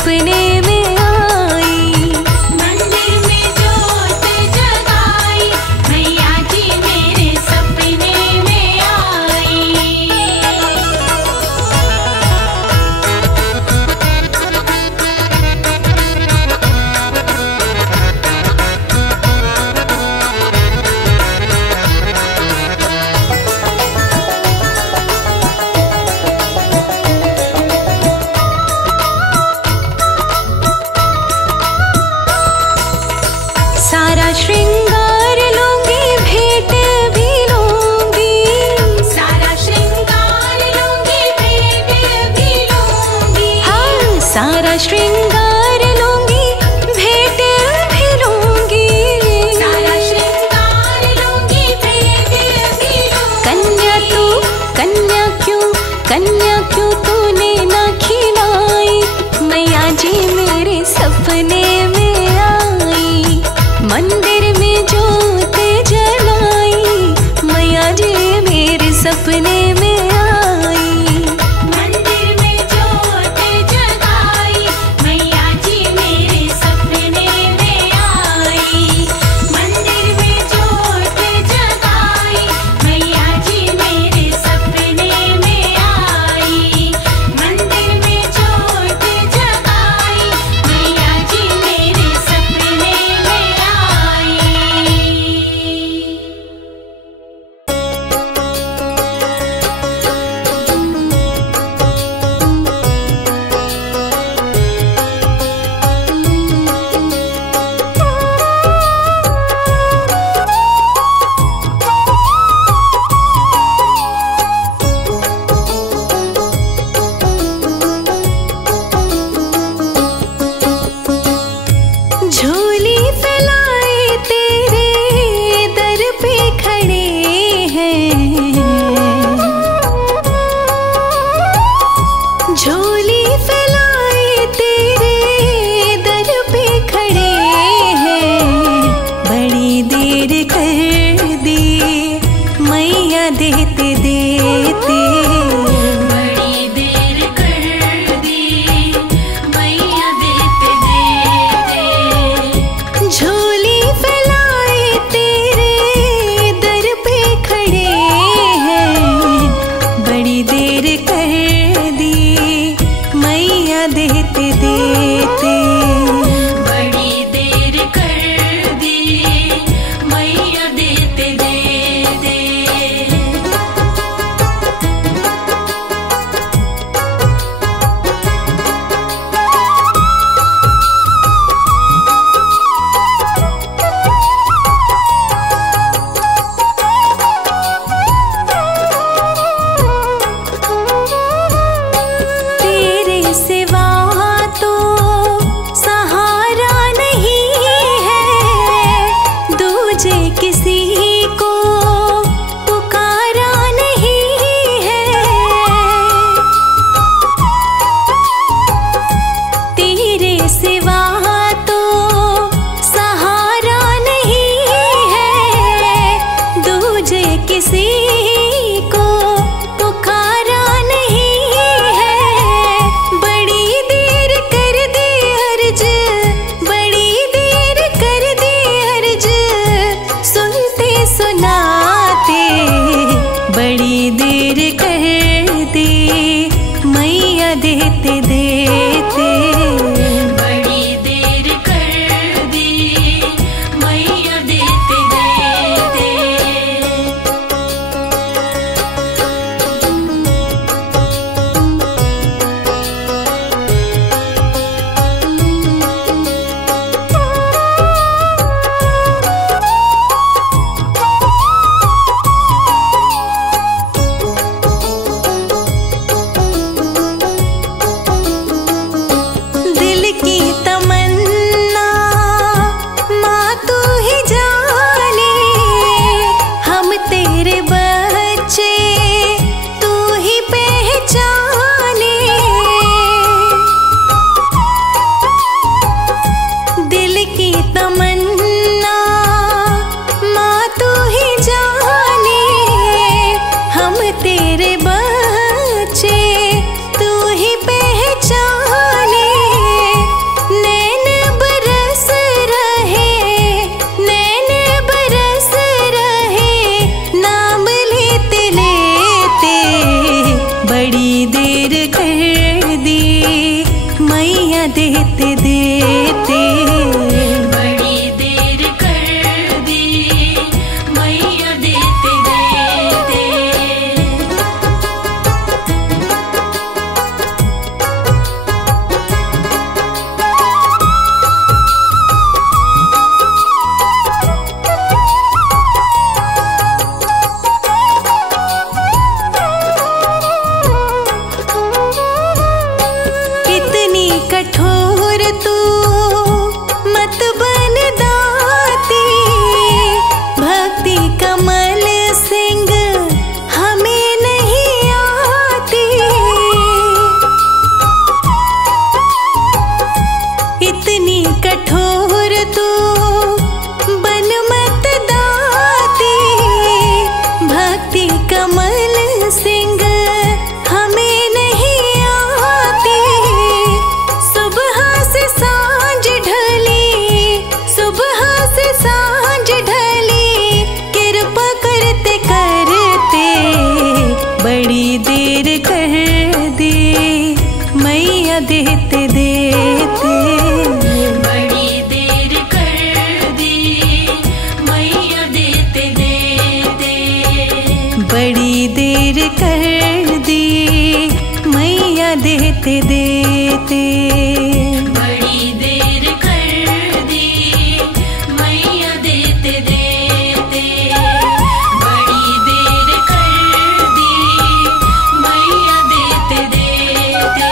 सपने में आई। मंदिर में जोत जगाई, मैया जी मेरे सपने में आई। सारा श्रृंगार लूंगी, भेंट भी लूंगी। सारा श्रृंगार लूंगी, भेंट भी लूंगी। हाँ, सारा श्रृंगार लूंगी, भेंट भी लूंगी। सारा श्रृंगार लूंगी, भेंट भी लूंगी। कन्या क्यों तूने ना खिलाई, मैया जी मेरे सपने में आई। मंदिर में जोत जलाई, मैया जी मेरे सपने में आई। मंदिर में जोत जगाई, मैया जी मेरे सपने में आई। मंदिर में जोत जगाई, मैया जी मेरे सपने में आई। मंदिर में जोत जगाई, मैया जी मेरे सपने में आई। झोली फैलाए तेरे दर पे खड़े हैं। झोली फैलाए तेरे दर पे खड़े हैं। बड़ी देर कर दी मैया देते देते। बड़ी देर कर दी मैया देते देते। झोली फैलाए तेरे दर पे खड़े हैं। बड़ी देर कर दी मैया देते देते। बड़ी देर कर दी मैया देते देते। तेरे सिवा तो सहारा नहीं है। दूजे किसी को पुकारा नहीं है। तेरे सिवा तो सहारा नहीं है। दूजे किसी को पुकारा नहीं है। बड़ी देर कर दी अर्ज, बड़ी देर कर दी अर्ज, सुनते सुनाते। बड़ी देर कर दी मैया देते देते। बड़ी देर कर दी मैया देते देते। मैया देते देते। बड़ी देर कर दी मैया देते देते। इतनी कठोर तू मत बन दाती, भक्ति कमल सिंह हमें नहीं आती। इतनी कठोर तू बन मत दाती, भक्ति कमल सिंह हमें नहीं आती। सुबह से सांझ ढली, सुबह से सांझ ढली, कृपा करते करते बड़ी देर कर दी मैया देते देते। बड़ी देर कर दी मैया देते देते। बड़ी देर कर दी मैया देते देते। बड़ी देर कर दी मैया देते देते। बड़ी देर कर दी मैया देते देते।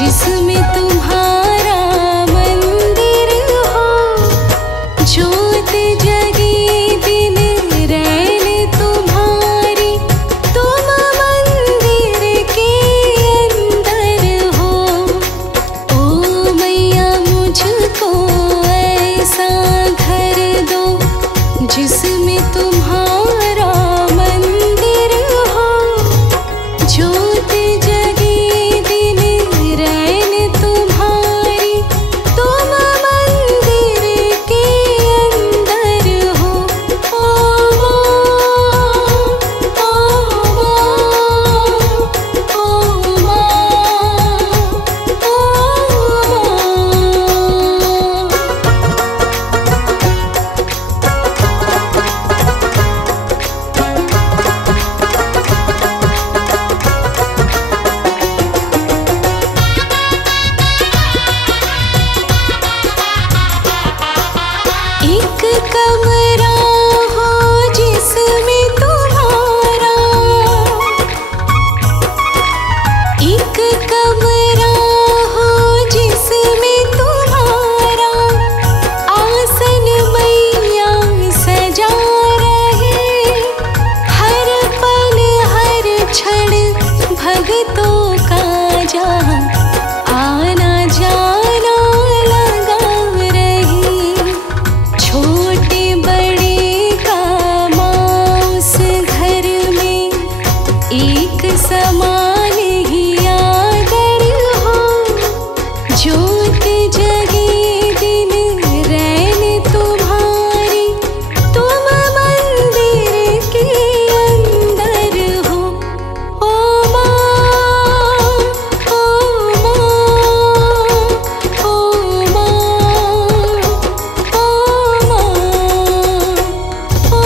जिसमें तुम्हारा मंदिर हो, ज्योत जगी दिन रैन तुम्हारी, तुम मंदिर के अंदर हो। ओ मैया मुझको ऐसा घर दो जिसमें तुम्हारा मंदिर हो, ज्योत जगी दिन रैन तुम्हारी, तुम मंदिर के अंदर हो। ओ माँ, ओ एक कमरा हो जिसमें तुम्हारा, एक कमरा हो जिसमें तुम्हारा, आसन मैया सजा रहे, हर पल हर क्षण भक्तों का जहाँ आना जाना लगा रही। छोटे बड़े का माउस घर में एक समान ही आदर हो, ज्योत जगी दिन रैन तुम्हारी, तुम मंदिर के अंदर हो। ओ माँ, ओ माँ, ओ माँ, ओ माँ, ओ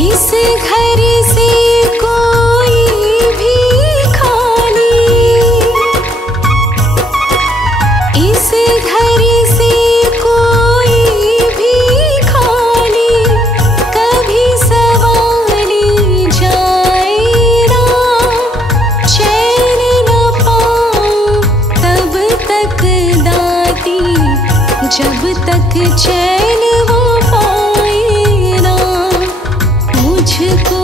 इस घर से कोई भी खाली, इस घर से कोई भी खाली, कभी सवाली जाए ना, चैन न पाऊं तब तक दाती, जब तक चैन वो पाए ना। मुझको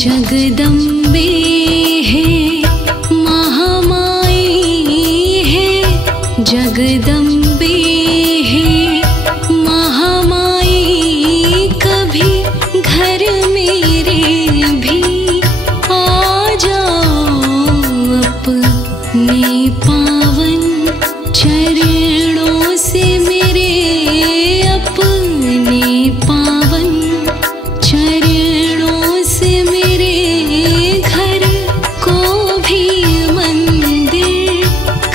जगदम्बे है महामाई है, जगदम्बे है महामाई, कभी घर मेरे भी आ जाओ अपने पावन चरणों से, मेरे अपने पावन चरणों से मेरे घर को भी मंदिर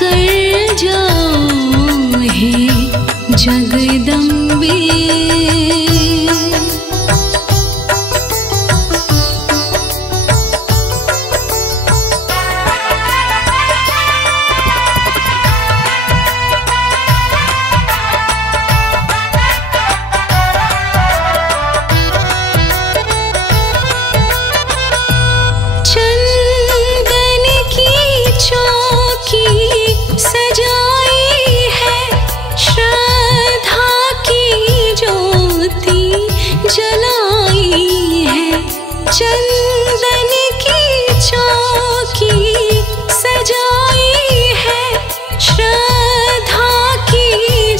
कर जाओ हे जगदम्बे। चंदन की चौकी सजाई है, श्रद्धा की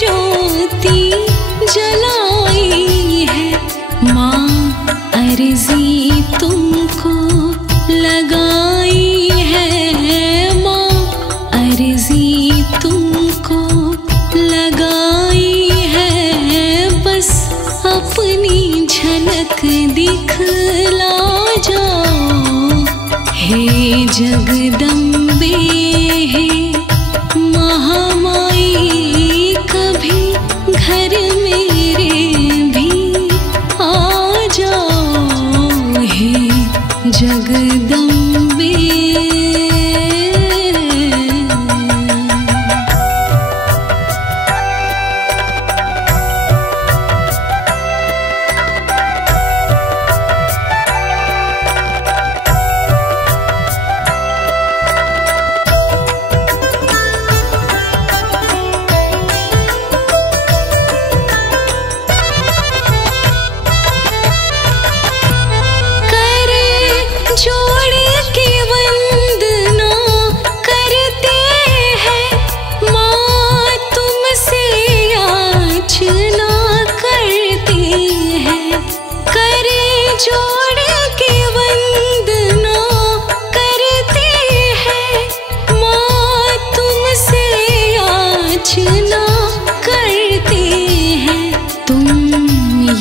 ज्योति जलाई है। माँ अर्जी तुमको लगाई है, माँ अर्जी तुमको लगाई है, बस अपनी झलक दिखला जाओ हे जगदम्बे है महामाई, कभी घर मेरे भी आ जाओ हे जगदम्बे।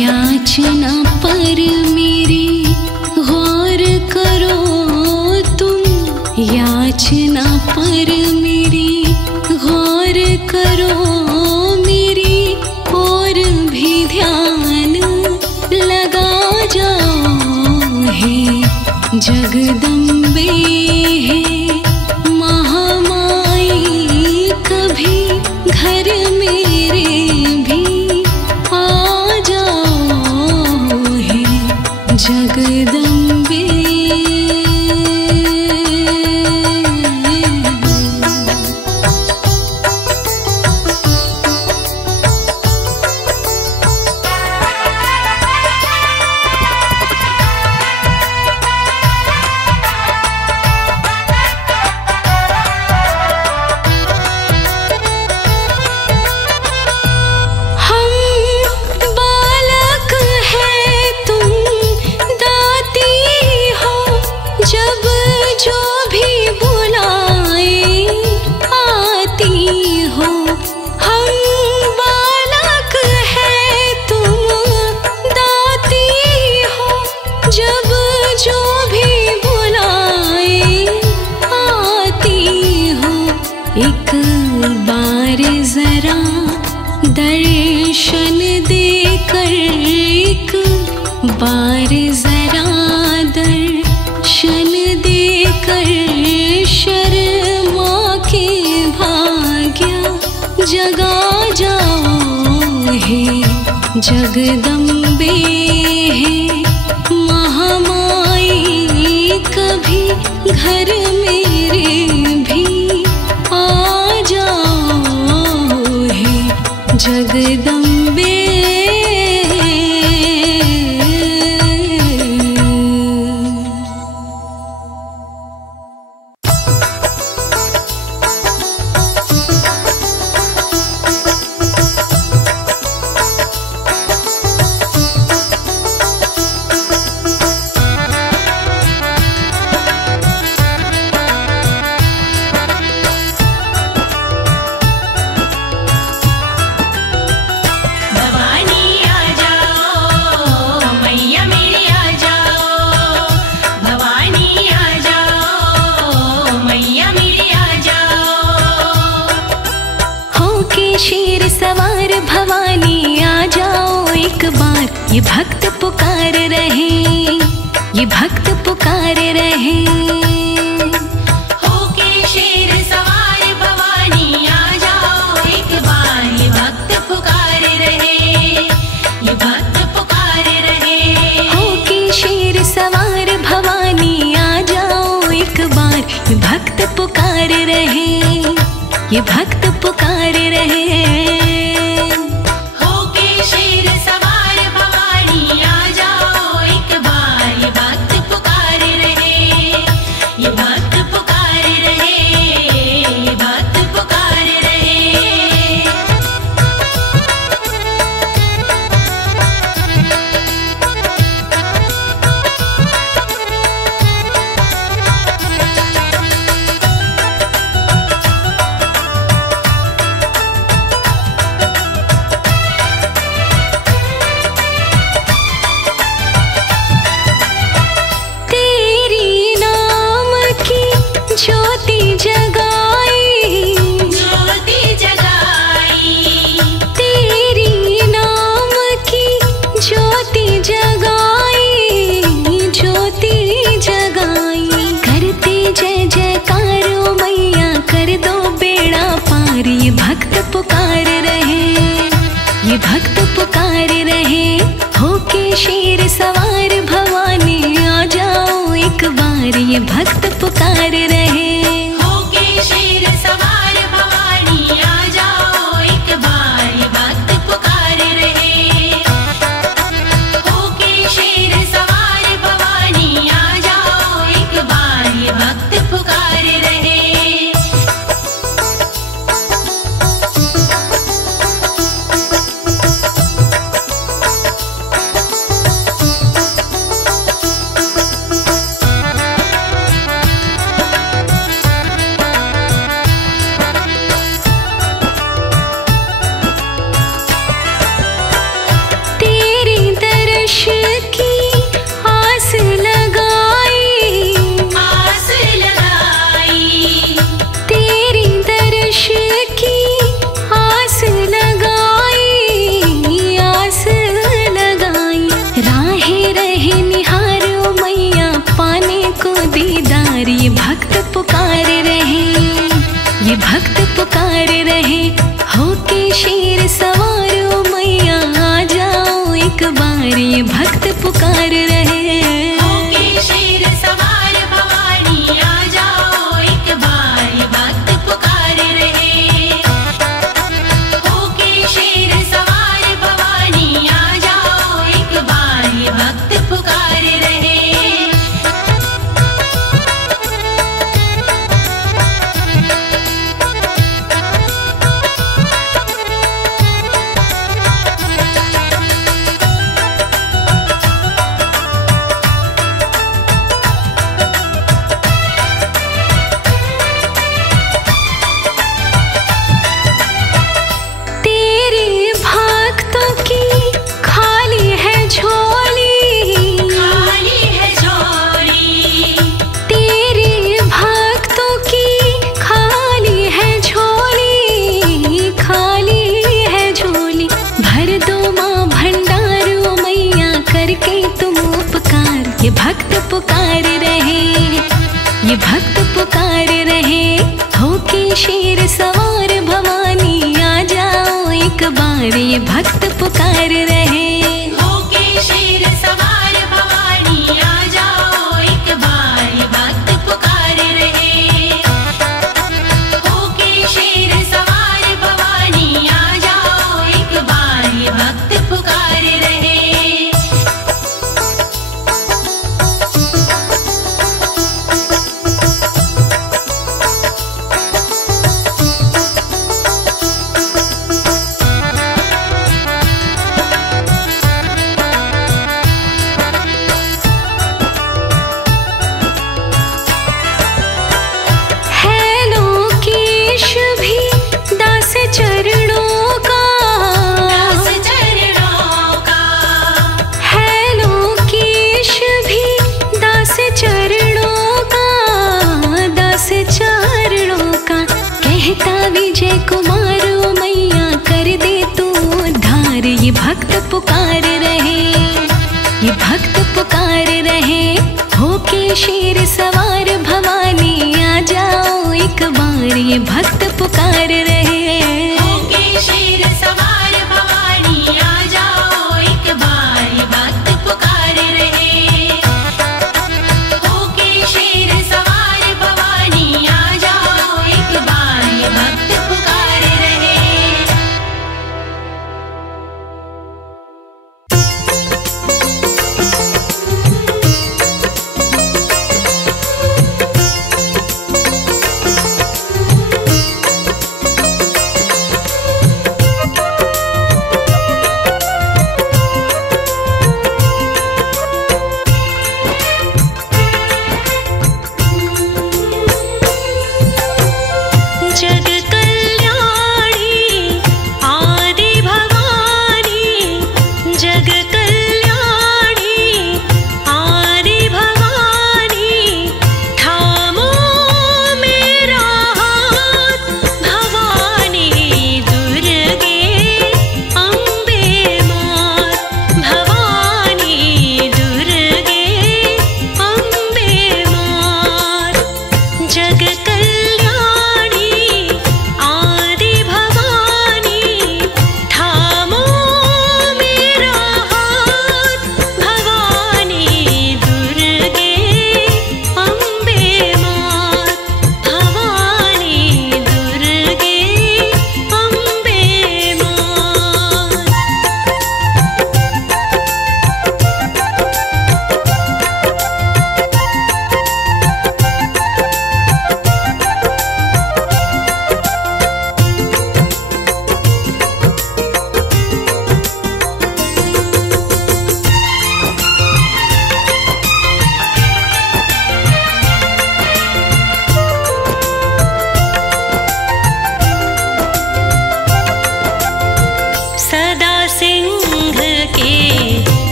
याचना पर मेरी गौर करो तुम, याचना पर मेरी गौर करो, मेरी और भी ध्यान लगा जाओ हे जगदम्बे है महामाई, कभी घर मेरे भी जगदम्बे। एक बार जरा दर्शन देकर, एक बार जरा दर्शन देकर, शर्मा के भाग्य जगा जाओ हे जगदम्बे है महामाई, कभी घर मेरे भी आ जाओ हे जगदम्बे। ये भक्त पुकार रहे, ये भक्त पुकार रहे। होके शेर सवार भवानी आ जाओ एक बार, ये भक्त पुकार रहे, ये भक्त पुकार रहे। होके शेर सवार भवानी आ जाओ एक बार, ये भक्त पुकार रहे, ये भक्त पुकार रहे। होके शेर सवार भवानी आ जाओ एक बार, ये भक्त पुकार रहे, ये भक्त पुकार रहे, ये भक्त पुकार रहे। तेरी नाम की ज्योति जगाई, ज्योति जगाई, तेरी नाम की ज्योति जगाई, ज्योति जगाई। करते जय जयकारो मैया, कर दो बेड़ा पार। ये भक्त पुकार रहे, ये भक्त पुकार रहे। होके शेर सवार भवानी आ जाओ एक बार, ये भक्त पुकार रहे। होके शेर सवार भवानी आ जाओ एक बार, ये भक्त पुकार रहे। होके शेर सवार भवानी आ जाओ एक बार, ये भक्त पुकार रहे। तेरे दर्श की आस लगाई, आस लगाई, तेरी दर्श की आस लगाई, आस लगाई। राहें रहे निहारो मैया, पाने को दीदार। ये भक्त पुकार रहे, ये भक्त पुकार रहे। होके शेर सवारो मैया आ जाओ एक बार, ये भक्त पुकार रहे। होके शेर सवार भवानी आ जाओ एक बार, ये भक्त पुकार रहे। होके शेर सवार भवानी आ जाओ एक बार, ये भक्त पुकार रहे। तेरे भक्तों की खाली है झोली, खाली है झोली, तेरे भक्तों की खाली है झोली, खाली है झोली। भर दो माँ भंडारो मैया, करके तुम उपकार। ये भक्त पुकार रहे, ये भक्त पुकार रहे। होके शेर सवार भवानी आ जाओ एक बार, ये भक्त पुकार रहे। होके शेर सवार भवानी आ जाओ एक बार, ये भक्त पुकार रहे। होके शेर सवार भवानी आ जाओ एक बार, ये भक्त पुकार रहे। शेर सवार भवानी आ जाओ एक बार, ये भक्त पुकार रहे। होके शेर सवार भवानी आ जाओ एक बार, भक्त पुकार रहे। होके शेर सवार भवानी आ जाओ एक बार, भक्त पुकार रहे।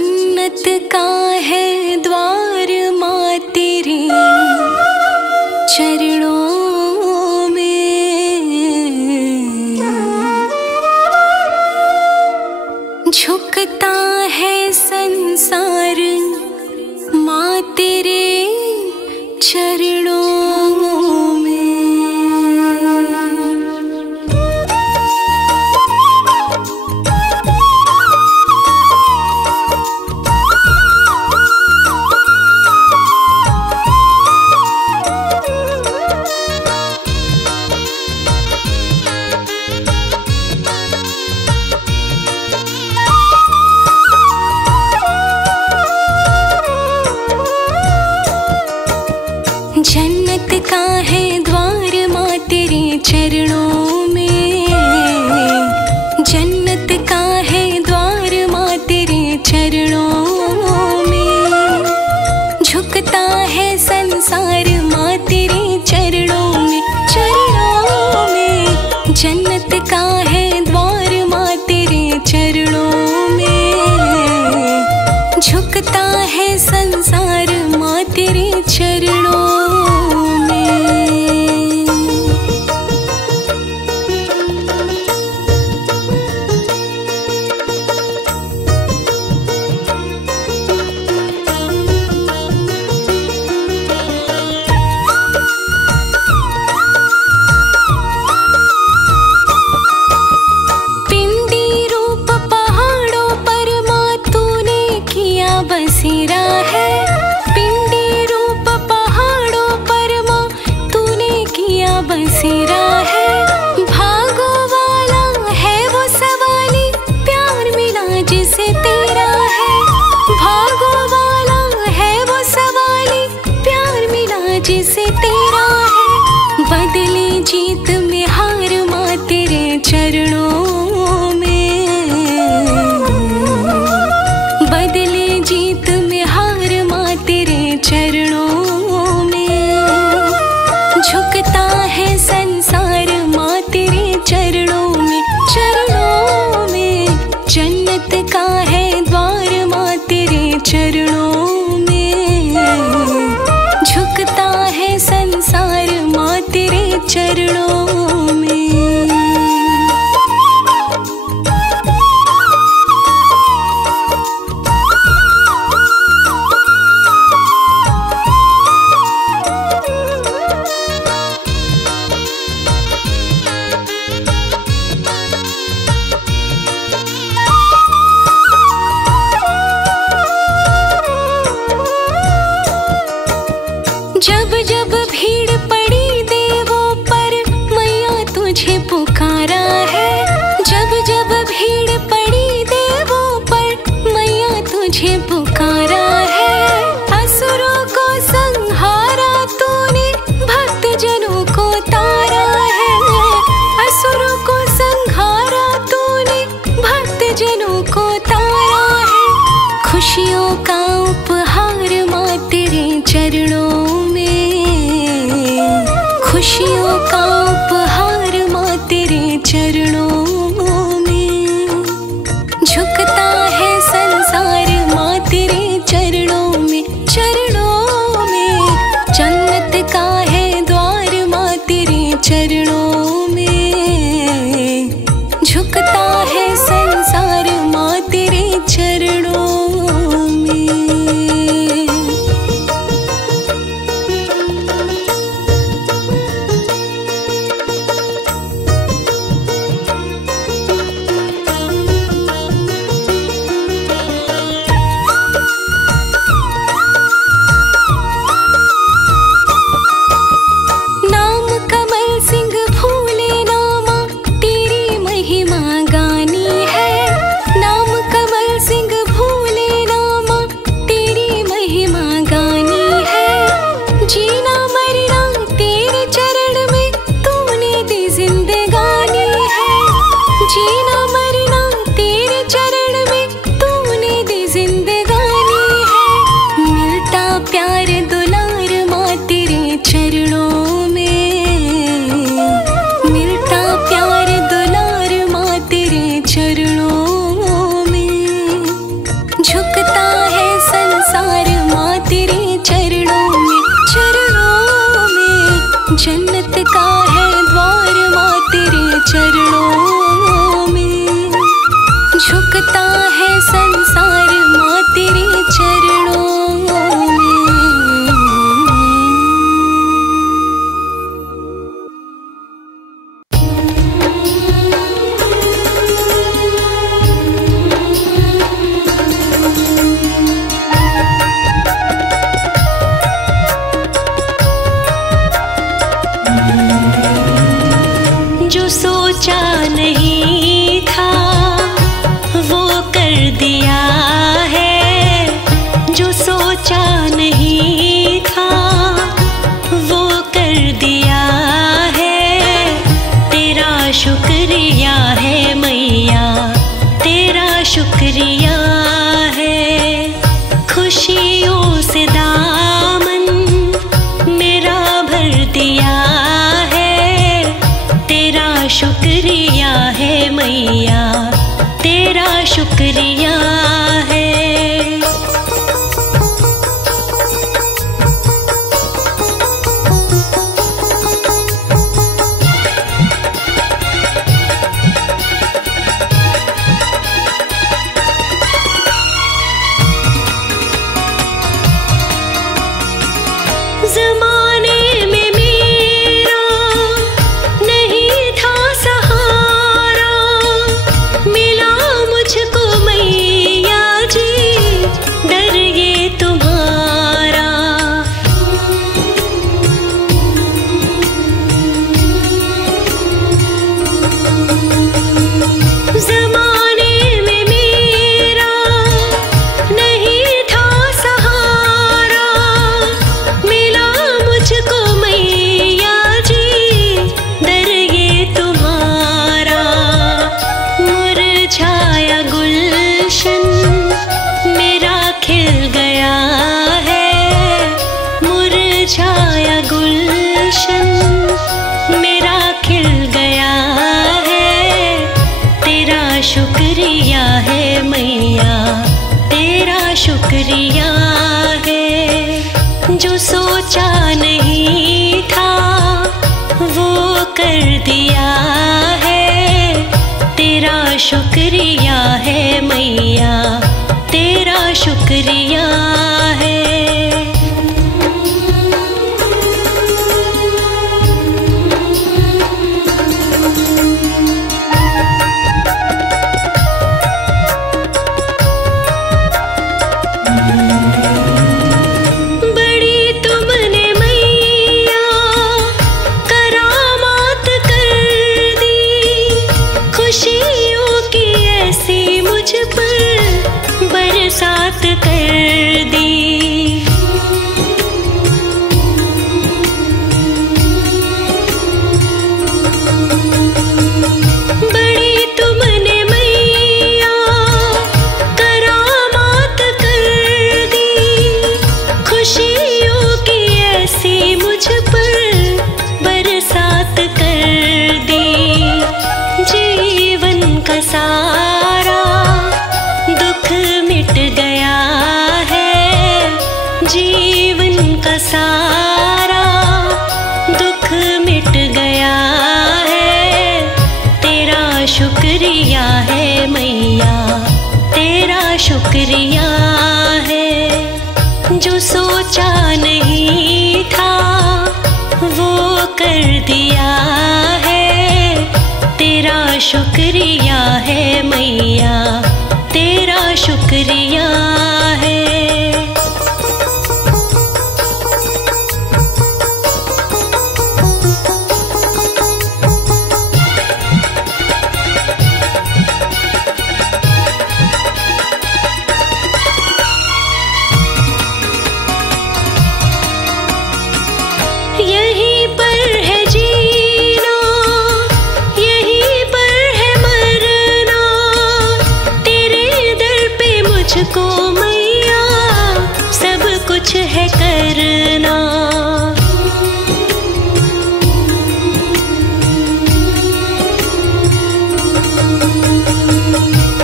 जन्नत का है द्वार माँ तेरे चरणों में, झुकता है संसार माँ तेरे चरणों में। जन्नत का है द्वार माँ तेरे चरणों में, जन्नत का है द्वार माँ तेरे चरणों में, झुकता है संसार माँ तेरे चरणों में, चरणों में। जन्नत का है द्वार माँ तेरे चरणों में, झुकता है संसार माँ तेरे चरणों में। पिंडी रूप पहाड़ों पर माँ तूने किया बसेरा है, पिंडी रूप पहाड़ों पर माँ तूने किया बसेरा है। भागो वाला है वो सवाली प्यार मिला जिसे तेरा है, भागो वाला है वो सवाली प्यार मिला जिसे तेरा है। बदले जीत में हार माँ तेरे चरणों में, बदले जीत में हार माँ तेरे चरणों में, झुकता है संसार माँ तेरे चरणों में, चरणों में। जन्नत का है द्वार माँ तेरे चरणों में, झुकता है संसार माँ तेरे चरणों में। जब जब भीड़ पड़ी देवों पर मैया तुझे पुकारा है, जब जब भीड़ पड़ी देवों पर मैया तुझे पुकारा है। असुरों को संहारा तूने भक्त जनों को तारा है, असुरों को संहारा तूने भक्त जनों को तारा है। खुशियों का उपहार माँ तेरे चरणों में, खुशियों का उपहार माँ तेरे चरणों में, झुकता है संसार माँ तेरे चरणों में, चरणों में। जन्नत का है द्वार माँ तेरे चरणों में, झुकता है संसार माँ तेरे चरणों में। गया है मुरझाया गुलशन मेरा खिल गया है। तेरा शुक्रिया है मैया, तेरा शुक्रिया है। जो सोचा नहीं था वो कर दिया है। तेरा शुक्रिया है मैया, तेरा शुक्रिया है। साथ कर दी बड़ी तुमने मैया करामात कर दी। खुशियों की ऐसी मुझ पर बरसात कर दी। जीवन का सारा दुख मिट गया है। जीवन का सारा दुख मिट गया है। तेरा शुक्रिया है मैया, तेरा शुक्रिया है। जो सोचा नहीं था वो कर दिया है। तेरा शुक्रिया है मैया, तेरा शुक्रिया है। यहीं पर है जीना, यहीं पर है मरना। तेरे दर पे मुझको मैया सब कुछ है करना।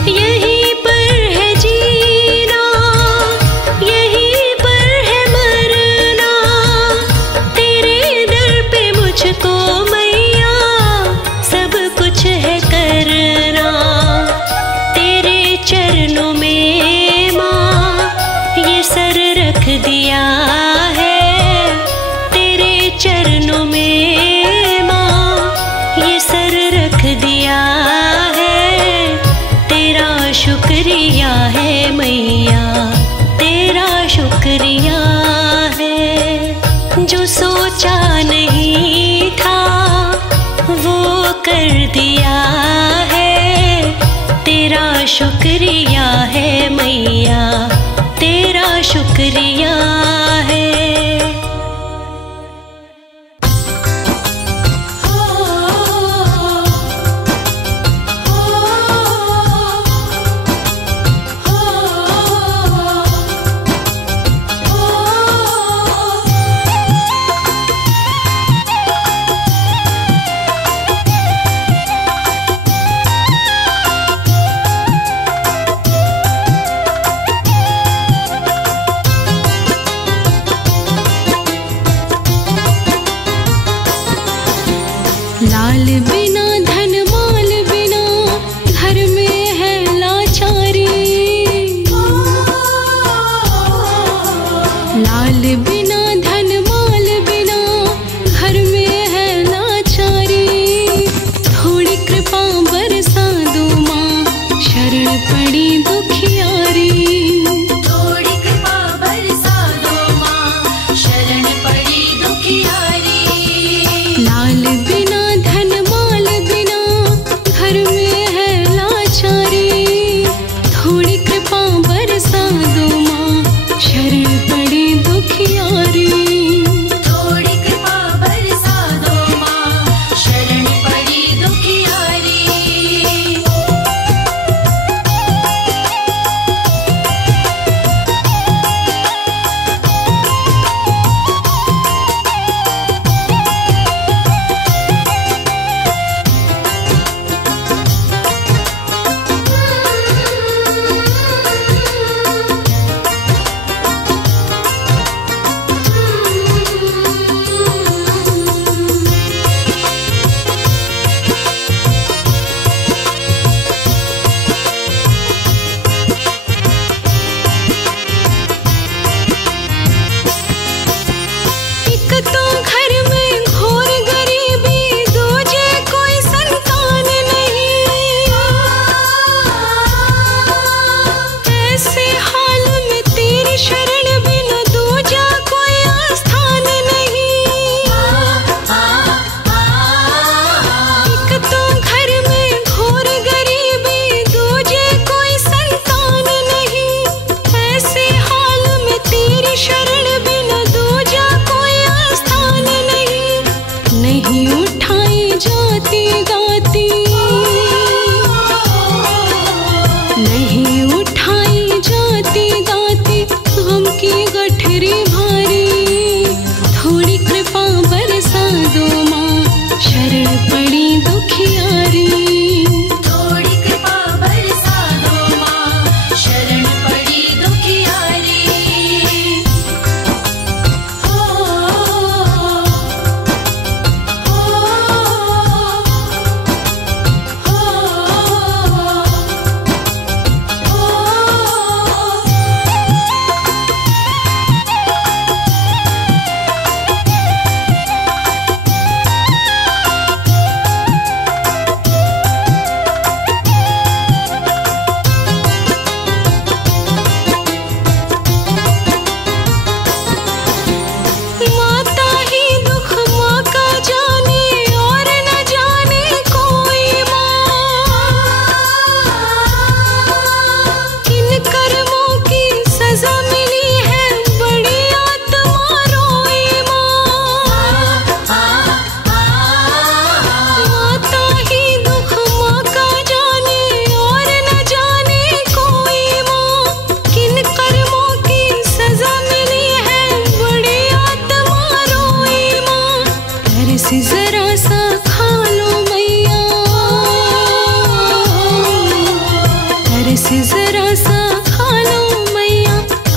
यहीं पर है जीना, यहीं पर है मरना। तेरे दर पे मुझको मैया सब कुछ है करना। तेरे चरणों में माँ ये सर रख दिया है। तेरे चरणों में माँ ये सर रख दिया है। तेरा शुक्रिया है मैया, तेरा शुक्रिया है। जो सोचा नहीं था वो कर दिया है। तेरा शुक्रिया है मैया, तेरा शुक्रिया है। लाल बिना धन माल बिना घर में है लाचारी। लाल बिना धन माल बिना घर में है लाचारी। थोड़ी कृपा बरसा दो माँ शरण पड़ी दुखियारी। थोड़ी कृपा बरसा दो माँ शरण पड़ी दुखियारी। लाल बिना धन माल बिना घर में है लाचारी। थोड़ी कृपा बरसा दो माँ शरण पड़ी दुखियारी।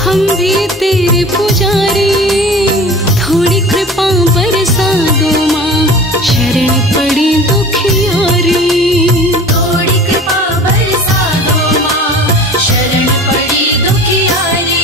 हम भी तेरे पुजारी, थोड़ी कृपा बरसा दो माँ, शरण पड़ी दुखियारी। थोड़ी कृपा बरसा दो माँ, शरण पड़ी दुखियारी।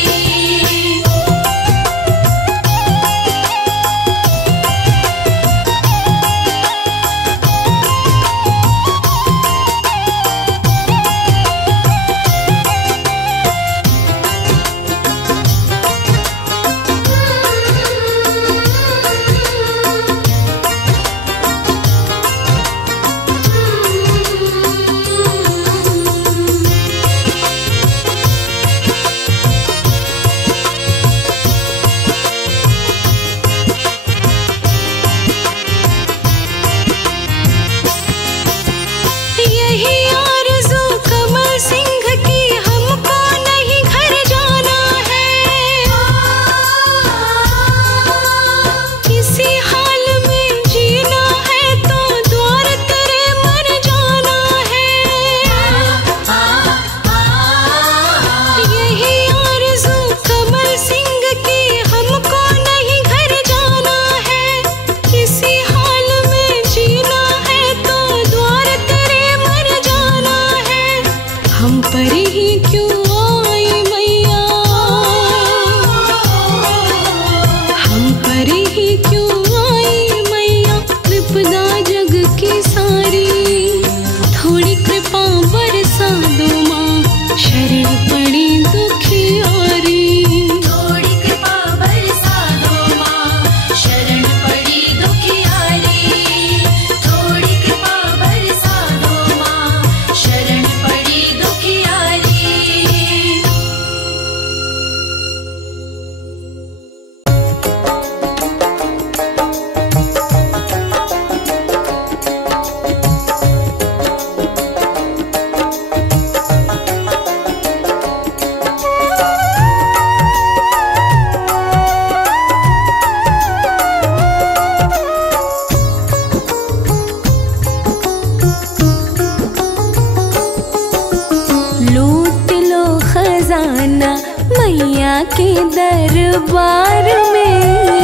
मैया के दरबार में,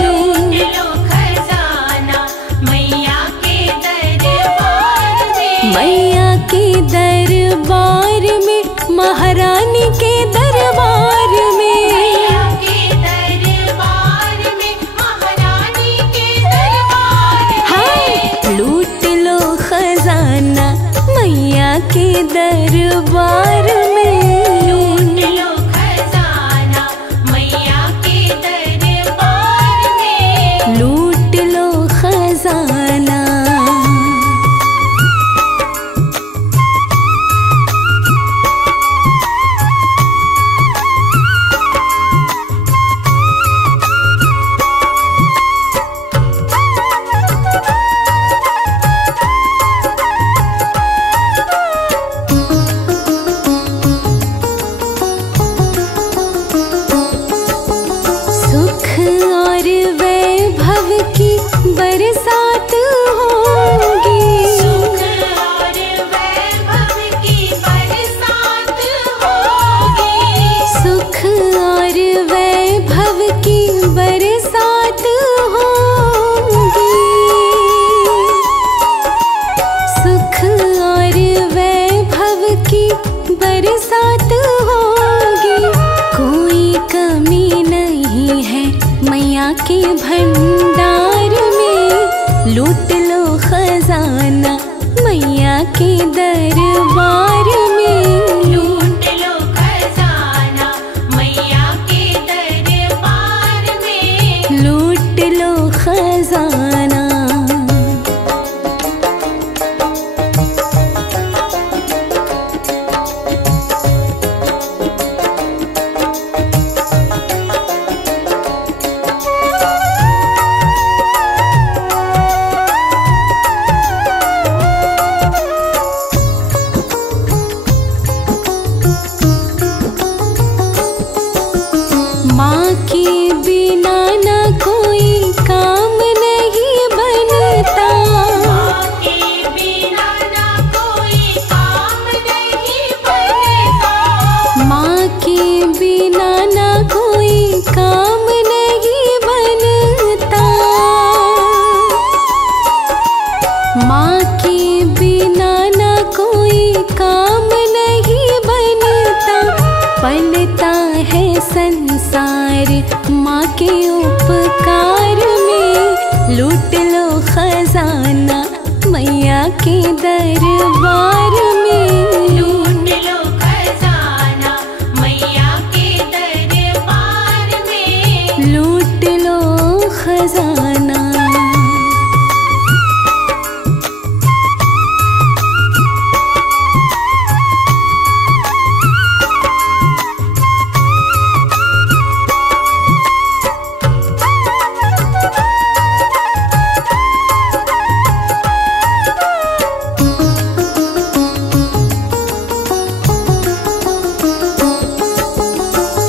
लूट लो खजाना मैया के दरबार में। मैया के दरबार में, महारानी के दरबार में, मैया के दरबार में, महारानी के दरबार में। हाँ, लूट लो खजाना मैया के दरबार में। लूट लो खजाना मैया के दरबार में। लूट लो खजाना। सुख और वैभव की बरसात होगी। सुख और वैभव की बरसात होगी। सुख और वैभव की बरसात होगी। सुख और वैभव की बरसात होगी। कोई कमी नहीं है मैया के भंडार में। लूट लो खजाना मैया के दरबार में। लूट लो खजाना मैया के दरबार में। लूट लो खजाना। माँ के बिना ना कोई काम नहीं बनता। माँ के बिना ना कोई काम नहीं बनता। माँ के बिना ना कोई संसार माँ के उपकार में, लूट लो खजाना मैया के दरबार में। लूट लो खजाना मैया के दरबार में, लूट लो खजाना।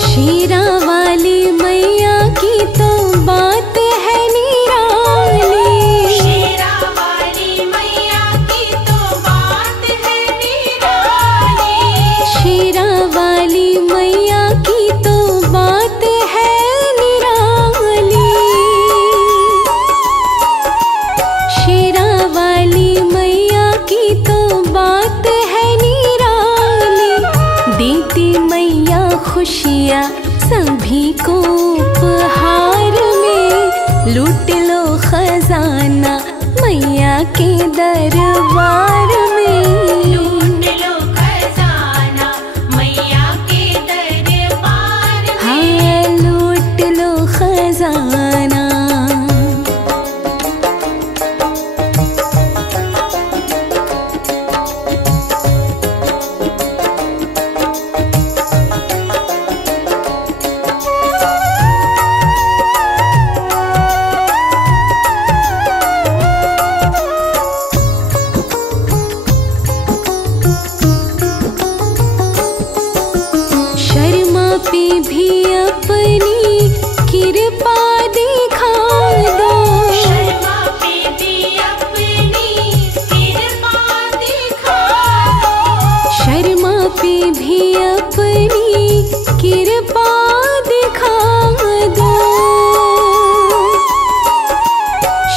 शेरा वाली मैया की तो बात है निराली। शेरा वाली मैया की तो बात है निराली। शेरा वाली मैया की तो बात है निराली। शेरा वाली मैया की तो बात है निराली। देती मैया खुशियाँ सभी को उपहार में, लूट लो खजाना मैया के दरबार में। लूट लो खजाना मैया के दरबार में, हाँ लूट लो खजाना। शर्मा पे भी अपनी कृपा दिखा दो। शर्मा पे भी अपनी कृपा दिखा दो। शर्मा पे भी अपनी कृपा दिखा दो।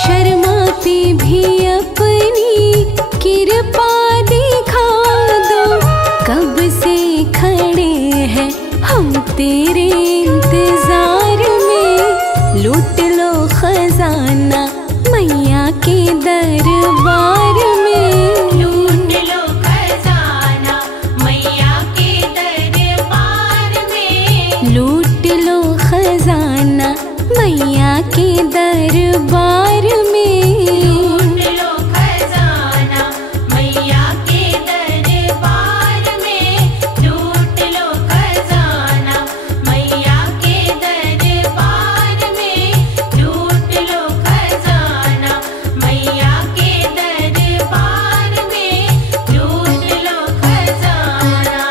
शर्मा पे भी अपनी कृपा दिखा दो। कब से खड़े हैं हम तेरे इंतजार में, लूट लो खजाना मैया के दरबार में। लूट लो खजाना मैया के दरबार में, लूट लो खजाना मैया के दरबार में। लूट लो खजाना मैया के दरबार में, लूट लो खजाना मैया के दरबार में, लूट लो खजाना मैया के दरबार में, लूट लो खजाना।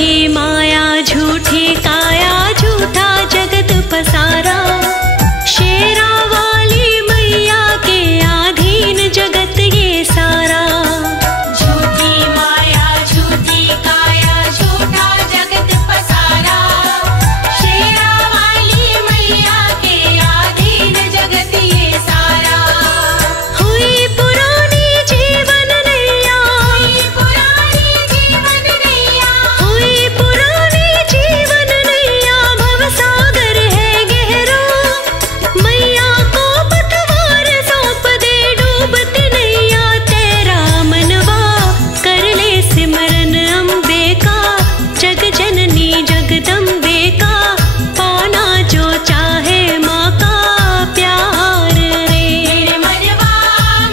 झूठी माया झूठी काया झूठा जगत पसारा। शेरा वाली मैया के अधीन जगत ये सारा। झूठी माया झूठी काया झूठा जगत पसारा। शेरा वाली मैया के अधीन जगत ये सारा। हुई पुरानी जीवन नैया, हुई पुरानी जीवन नैया, हुई पुरानी जीवन नैया। भवसागर है गहरा, मैया को पतवार सौंप दे डूबती नैया। तेरा मनवा कर ले सिमरन अम्बे का, जग जननी जगदम्बे का। पाना जो चाहे माँ का प्यार रे। मेरे मनवा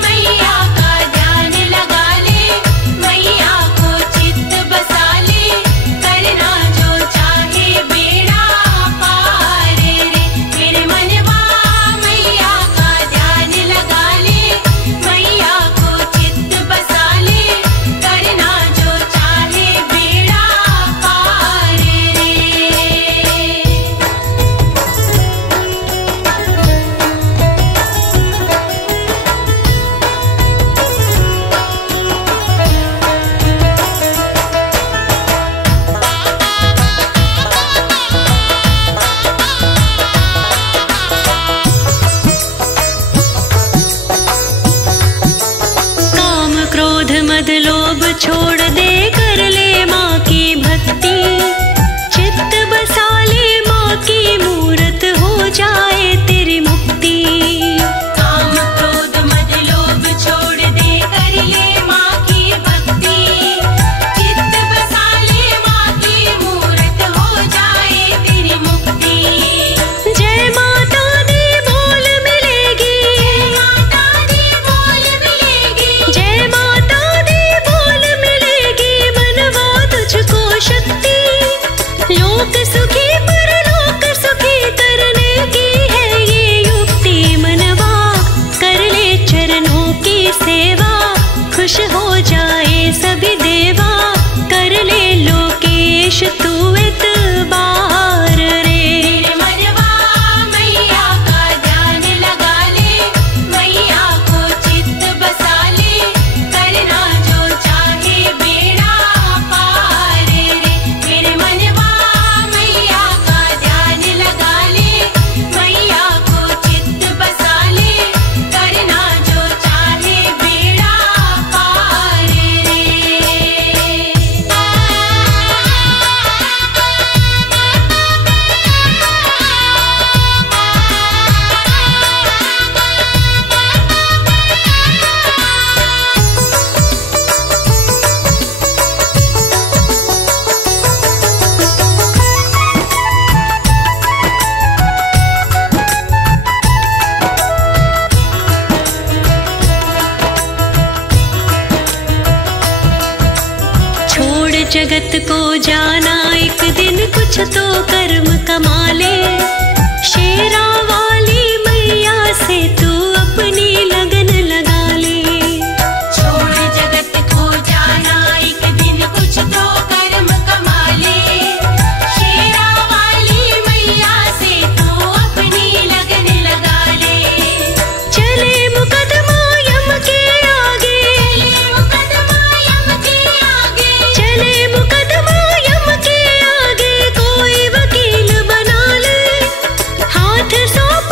मैया का ध्यान लगा ले, मैया को चित्त बसा ले। करना जो चाहे बेड़ा पार रे। मेरे मनवा मैया का ध्यान लगा ले, मैया को चित्त बसा ले। करना जो चाहे बेड़ा पार रे। काम क्रोध मद लोभ छोड़ दे, कर ले माँ की भक्ति। चित्त बसा ले माँ की मूरत, हो जाए तेरी मुक्ति। काम क्रोध मद लोभ छोड़ दे, कर ले माँ की भक्ति। चित्त बसा ले माँ की मूरत, हो जाए तेरी मुक्ति। जय माता दी बोल मिलेगी, माता दी बोल मिलेगी, जय माता दी बोल मिलेगी। मनवा तुझको शक्ति, लोक सुखी परलोक सुखी करने की है ये युक्ति। मनवा कर ले चरणों की सेवा, खुश हो जाए सभी देवा। कर ले लोकेश तू इतबार रे। मेरे मनवा मैया का ध्यान लगा ले, मैया को चित्त बसा ले। करना जो चाहे बेड़ा पार रे। मेरे मनवा मैया का ध्यान लगा ले, मैया को चित्त बसा ले। करना जो चाहे बेड़ा पार रे। छोड़ जगत को जाना एक दिन, कुछ तो कर्म कमा ले। शेरा वाली मैया से तू अपनी लगन लगा ले। छोड़ जगत को जाना एक दिन, कुछ तो कर्म कमा ले। शेरा वाली मैया से तू अपनी लगन लगा ले। चले मुकदमा यम के आगे, चले मुकदमा यम के आगे, चले मुकदमा यम के आगे। कोई वकील बना ले, हाथ सौंप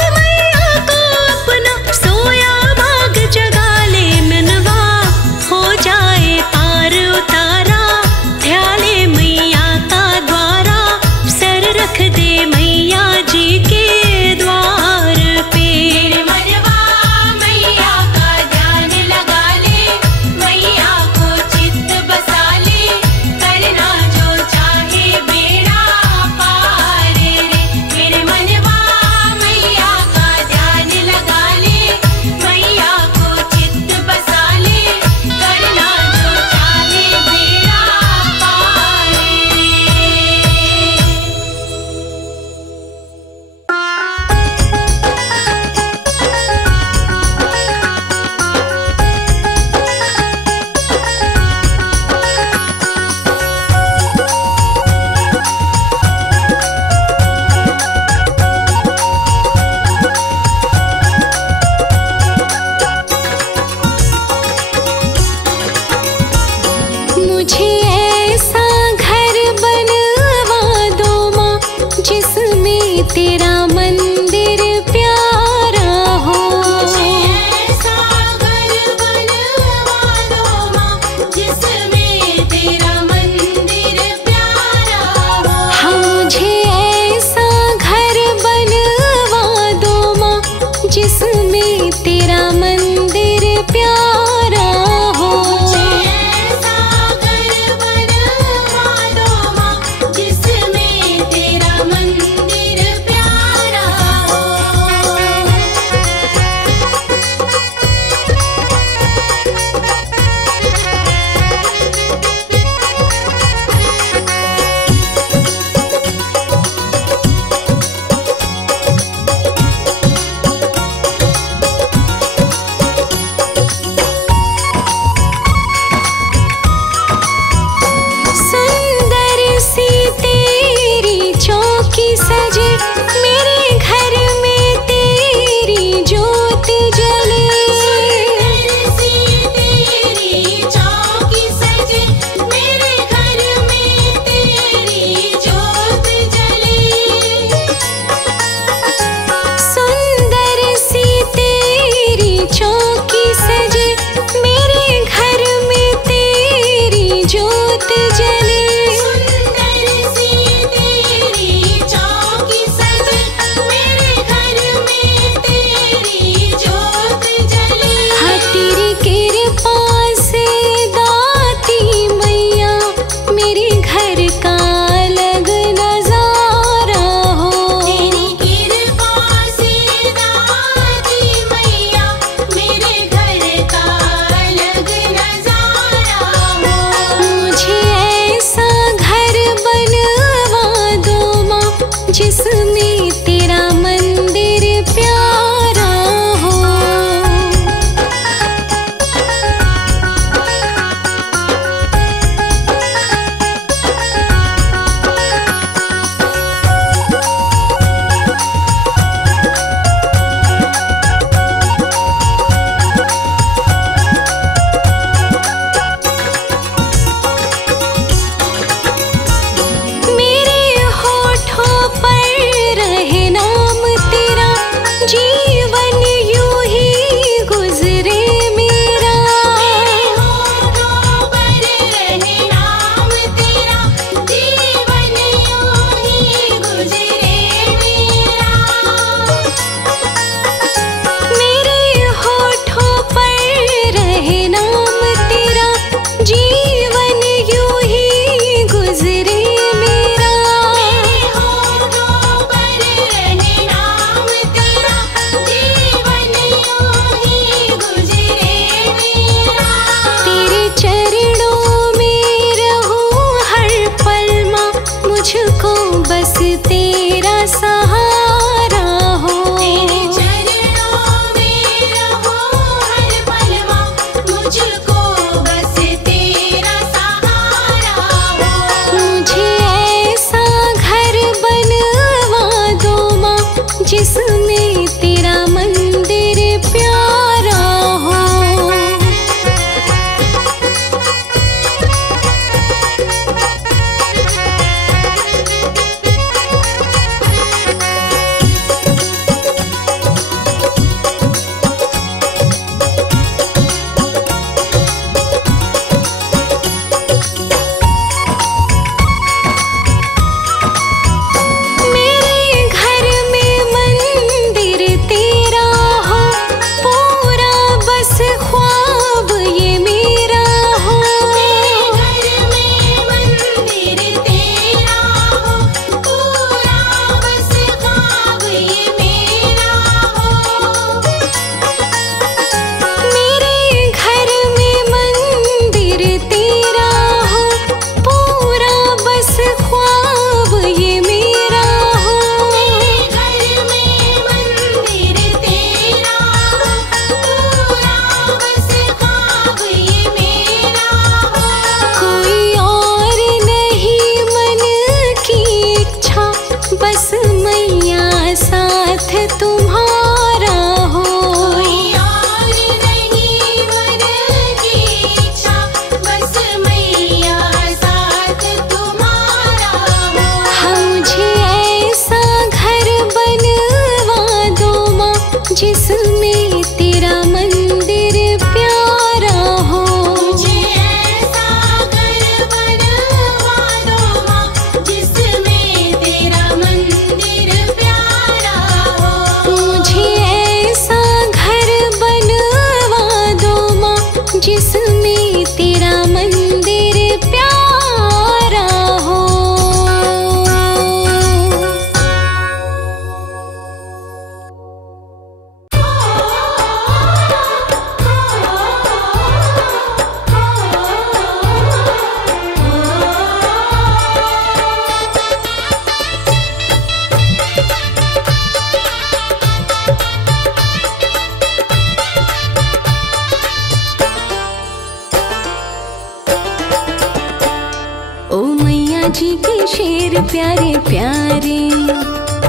जी के शेर प्यारे प्यारे,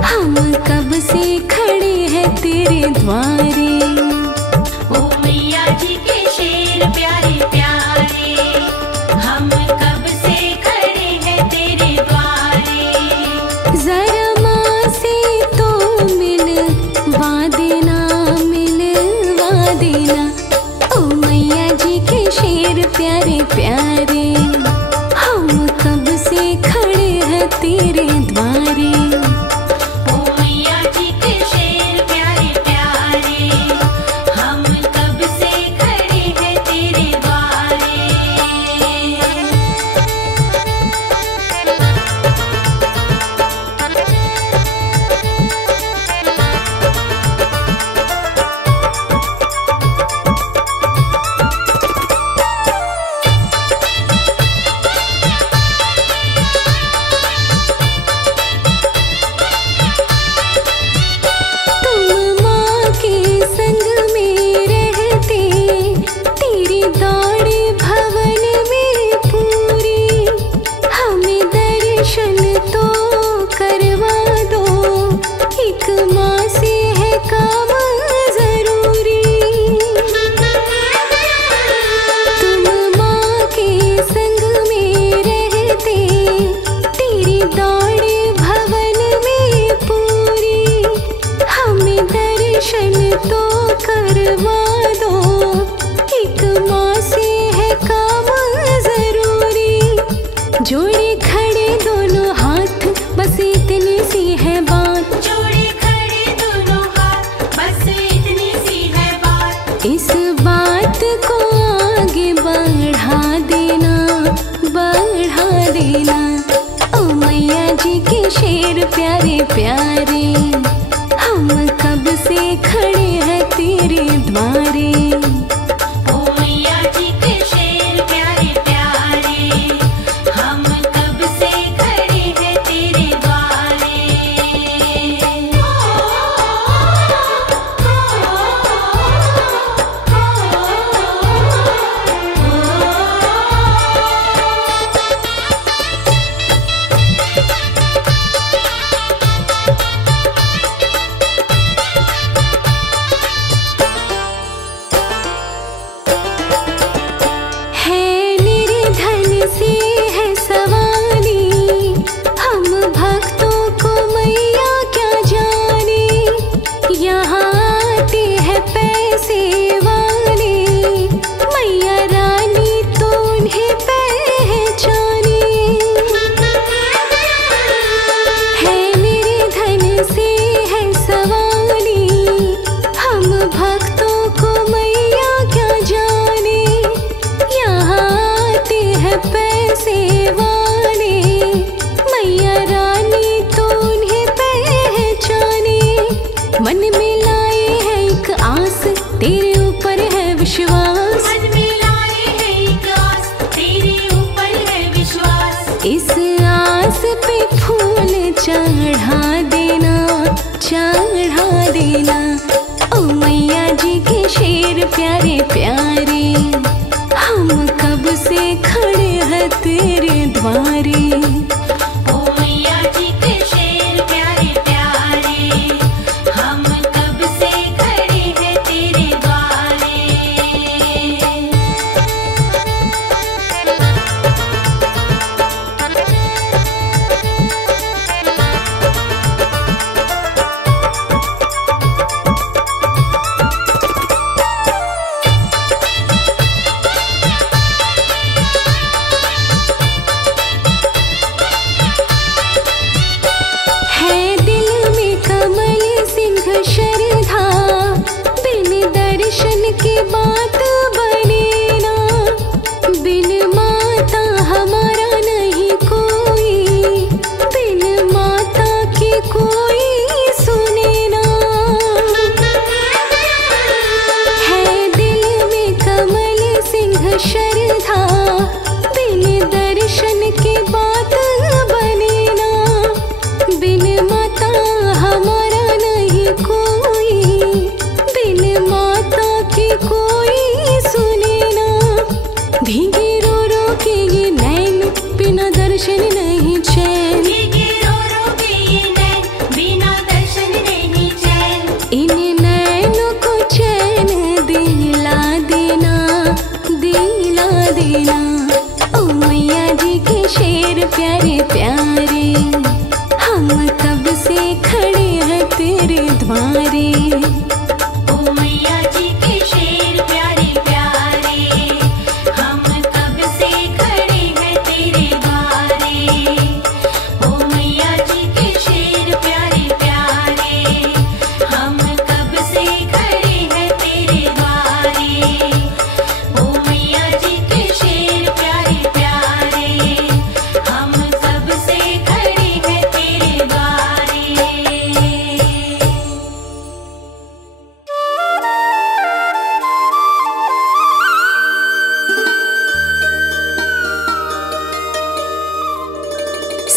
हम कब से खड़े हैं तेरे द्वारे। ओ मैया जी के शेर प्यारे प्यारे, हम कब से खड़े हैं तेरे द्वारे। जरा माँ से तो मिलवा देना, मिलवा देना। ओ मैया जी के शेर प्यारे प्यारे, हम कब से खड़े हैं तेरे द्वारे। ओ मैया जी के शेर प्यारे प्यारे, हम कब से खड़े हैं तेरे द्वारे। तुम माँ के संग में रहते, तेरी दौड़ भवन में पूरी। हमें दर्शन तो करवा दो, एक माँ से है काम जरूरी। तुम माँ के संग में रहते, तेरी दौड़ भवन में पूरी। हमें दर्शन तो करवा दो, एक माँ से है काम जरूरी। जोड़े खड़े दोनों हाथ, बस इतनी सी है बात। जोड़े खड़े दोनों हाथ, बस इतनी सी है बात। इस बात को आगे बढ़ा देना, बढ़ा देना। ओ मैया जी के शेर प्यारे प्यारे, हम कब से खड़े हैं तेरे द्वारे। ओ मैया जी के शेर प्यारे प्यारे, हम कब से खड़े हैं तेरे द्वारे। है निर्धन से है सवाली, हम भक्तों को मैया क्या जाने। यहाँ आते हैं पैसे वाले, मैया रानी तो उन्हें पहचाने। है निर्धन से है सवाली, हम भक्तों को मैया क्या जाने। यहाँ आते हैं पैसे वाले, मैया रानी तो उन्हें पहचाने। मन में लाए है एक आस, तेरे ऊपर है विश्वास। मन में लाए है एक आस, तेरे ऊपर है विश्वास। इस आस पे फूल चढ़ा देना, चढ़ा देना। ओ मैया जी के शेर प्यारे प्यारे, हम कब से खड़े हैं तेरे द्वारे। ओ मैया जी के शेर प्यारे प्यारे, हम कब से खड़े हैं तेरे द्वारे।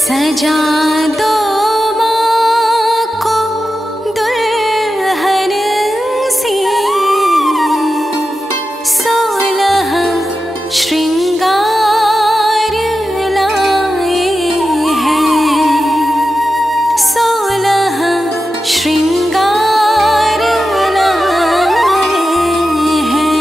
सजा दो माँ को दुल्हन सी, 16 श्रृंगार लाए हैं, 16 श्रृंगार लाए हैं।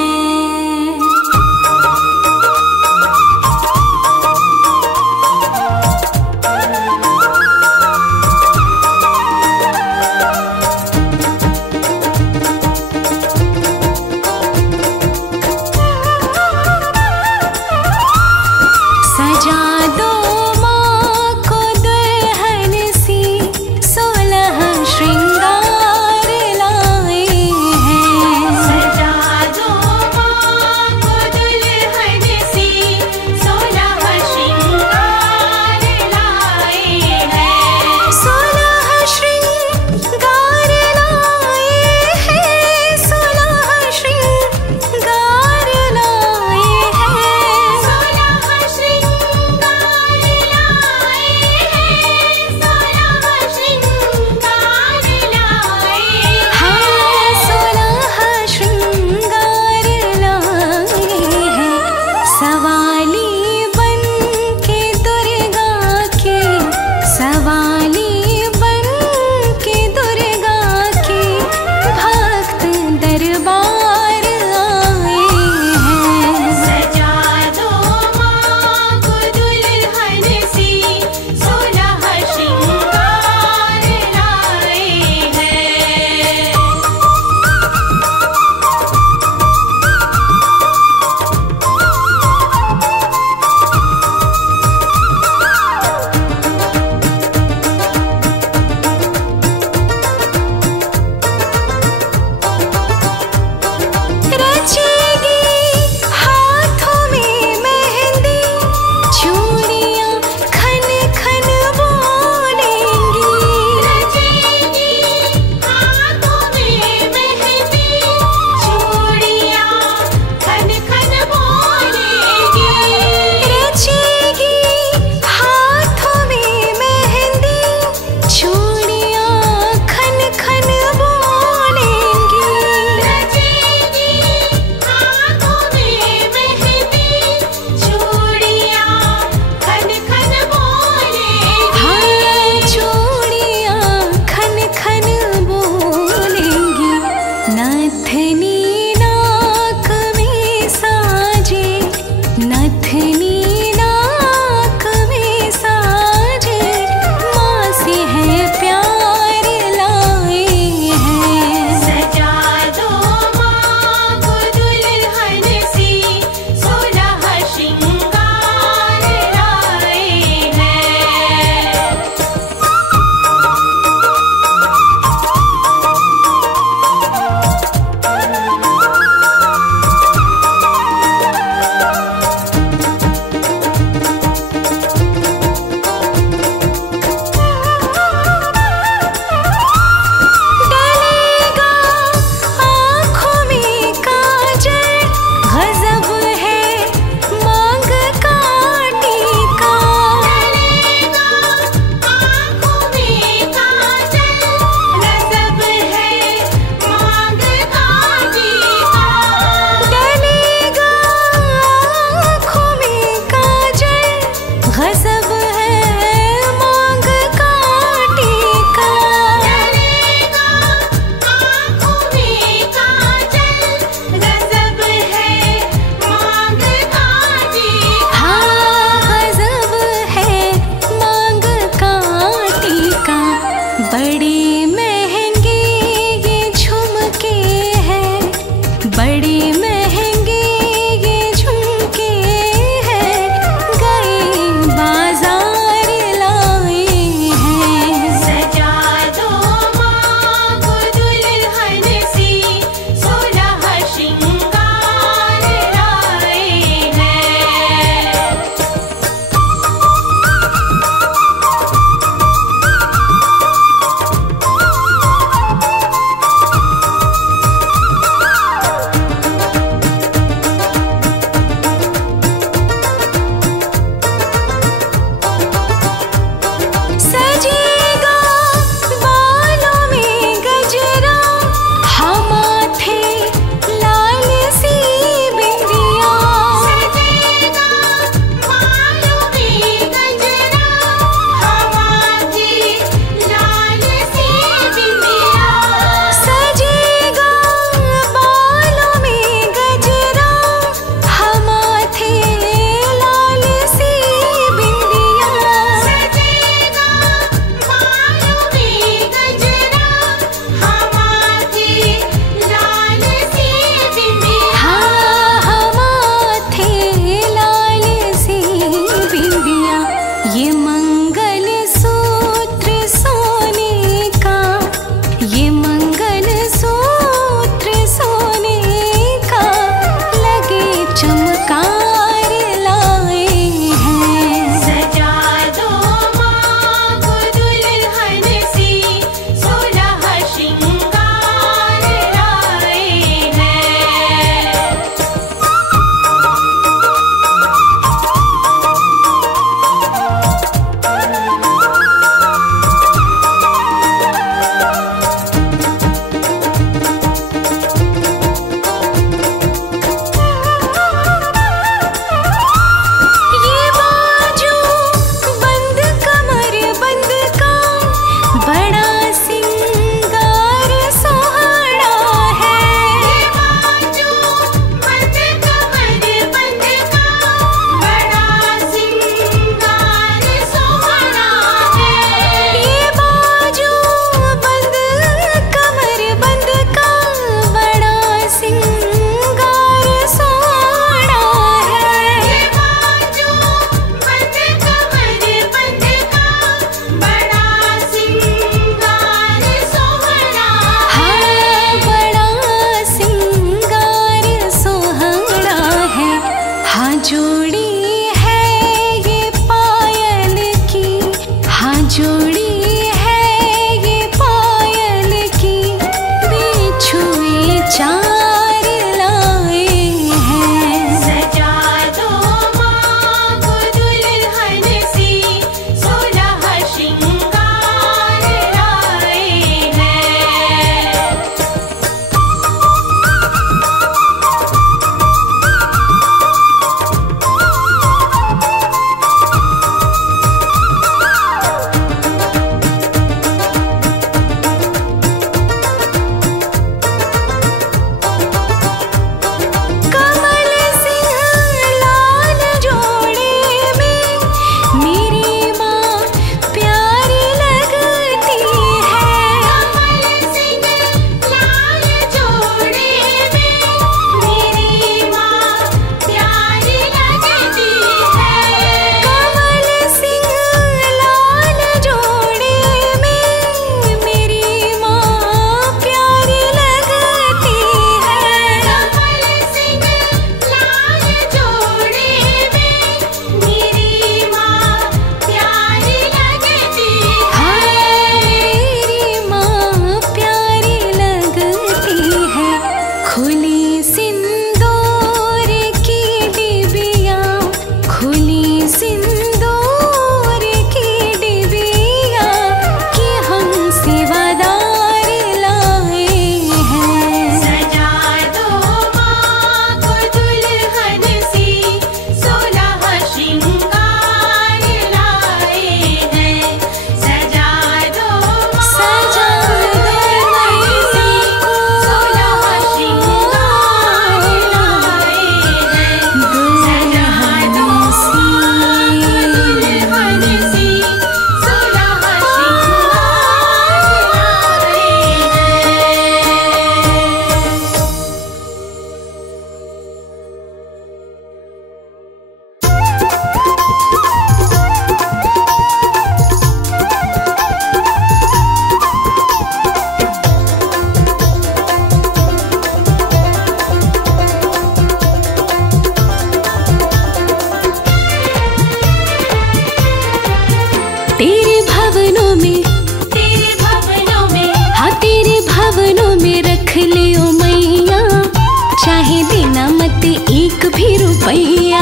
रुपैया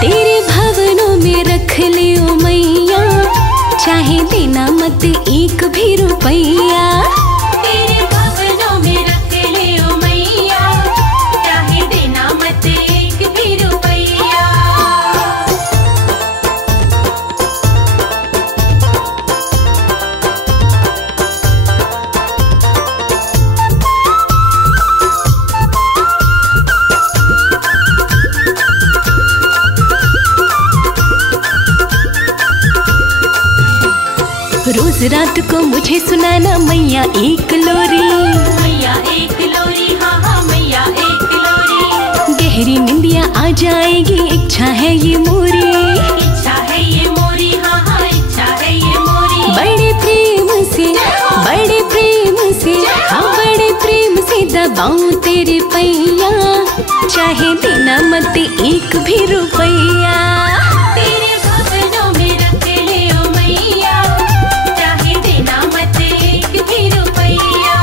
तेरे भवनों में रख ले ओ मैया, चाहे देना मत एक भी रुपैया। तेरे भवनों में रख ले ओ मैया, चाहे देना मत एक भी रुपैया। रोज रात को मुझे सुनाना मैया एक लोरी, मैया एक लोरी, हाँ हाँ मैया एक लोरी। गहरी निंदिया आ जाएगी, इच्छा है ये मोरी, इच्छा है ये मोरी, हाँ हाँ इच्छा है ये मोरी। बड़े प्रेम से, बड़े प्रेम से, हाँ बड़े प्रेम से दबाऊं तेरे पैया, चाहे देना मत एक भी रुपैया। तेरे भवनों में रख ले ओ मैया, चाहे देना मत एक भी रुपैया।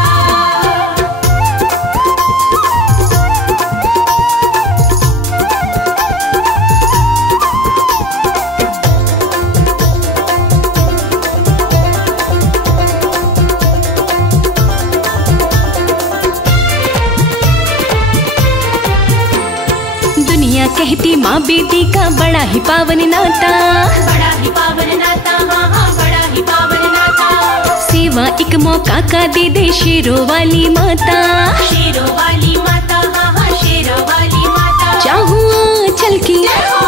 दुनिया कहती माँ बेटी का बड़ा ही पावन नाता, बड़ा ही पावन नाता, हाँ हाँ बड़ा ही पावन नाता। सेवा एक मौका का दे दे शेरों वाली माता, शेरों वाली माता, हाँ हाँ शेरों वाली माता। चाहूँ चल की,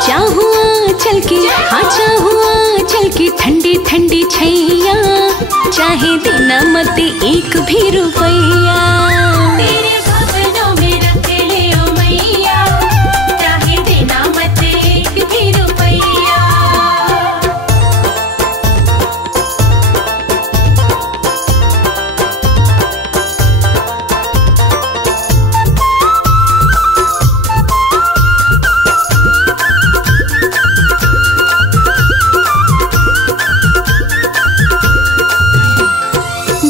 चाहूँ चल की, हाँ चाहूँ चल की ठंडी ठंडी छैया, चाहे देना मत एक भी रुपैया। तेरे भवनों में रख ले ओ मैया, चाहे देना मत एक भी रुपैया।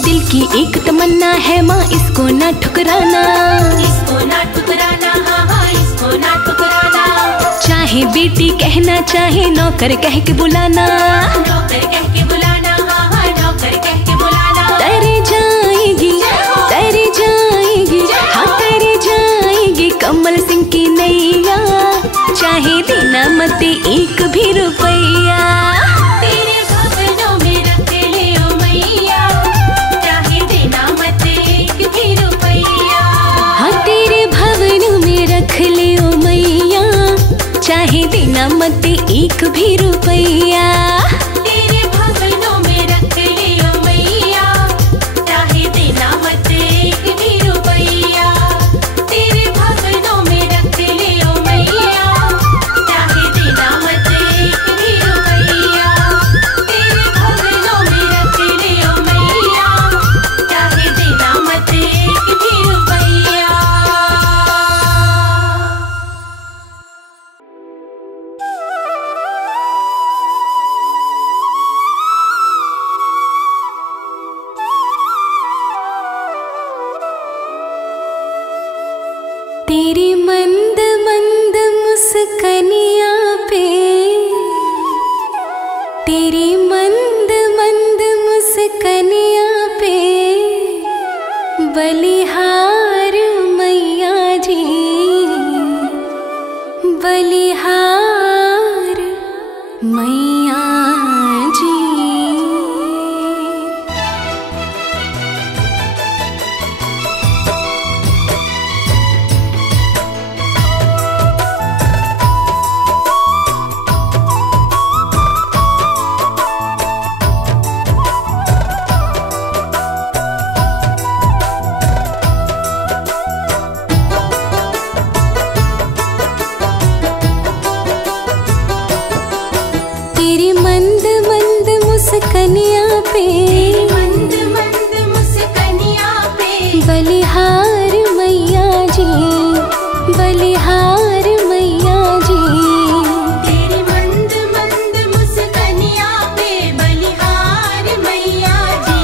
दिल की एक तमन्ना है माँ, इसको ना ठुकराना, इसको ना ठुकराना, हाँ हाँ इसको ना ठुकराना। चाहे बेटी कहना, चाहे नौकर कह के बुलाना, नौकर कह के बुलाना, हाँ हाँ नौकर कह के बुलाना। तर जाएगी, तर जाएगी, हाँ तर जाएगी कमल सिंह की नैया, चाहे देना मत एक भी रुपैया। तेरे भवनों में रख ले ओ मैया, चाहे देना मत एक भी रुपैया। हाँ तेरे भवन में रख ले ओ मैया, चाहे देना मत एक भी रुपैया। तेरे भवनों में रख ले ओ मैया, चाहे देना मत एक भी रुपैया। तेरे भवनों में रख ले ओ मैया, चाहे देना मत एक भी रुपैया। तेरे भवनों में रख ले ओ मैया, चाहे देना मत एक भी रुपैया। तेरी मंद मंद मुस्कनिया पे, तेरी मंद मंद मुस्कनिया पे, बलिहार मैया जी, बलिहार मैया जी। तेरी मंद मंद मुस्कनिया पे, मंद मंद मुस्कनिया पे, बलिहार मैया जी, बलिहार मैया जी। तेरी मंद मंद मुस्कनिया पे, बलिहार मैया जी,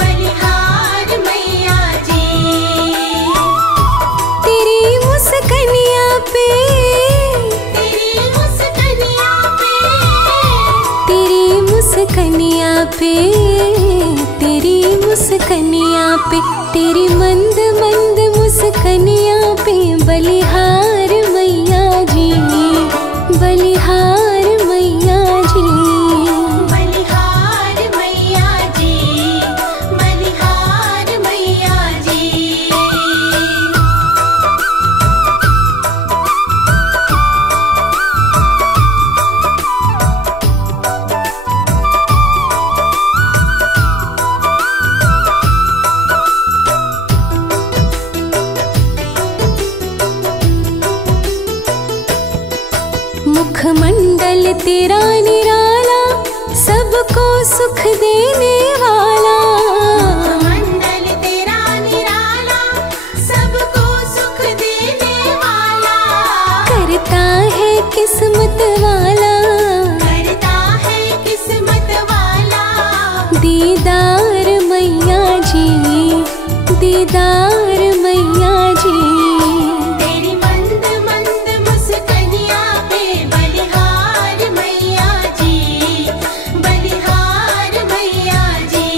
बलिहार मैया जी। तेरी मुस्कनिया पे, पे, तेरी मुस्कनिया पे, तेरी मंद मंद मुस्कनिया पे बलिहार मैया जी, बलिहार मैया जी, बलिहार मैया जी, बलिहार मैया जी। मुखमंडल तेरा निराला, सबको सुख देने वाला, मंडल तेरा निराला, सबको सुख देने वाला, करता है किस्मत वाला, करता है किस्मत वाला, दीदार मैया जी, दीदार मैया जी, तेरी मंद मंद मुस्कनिया पे बलिहार मैया जी, बलिहार मैया जी।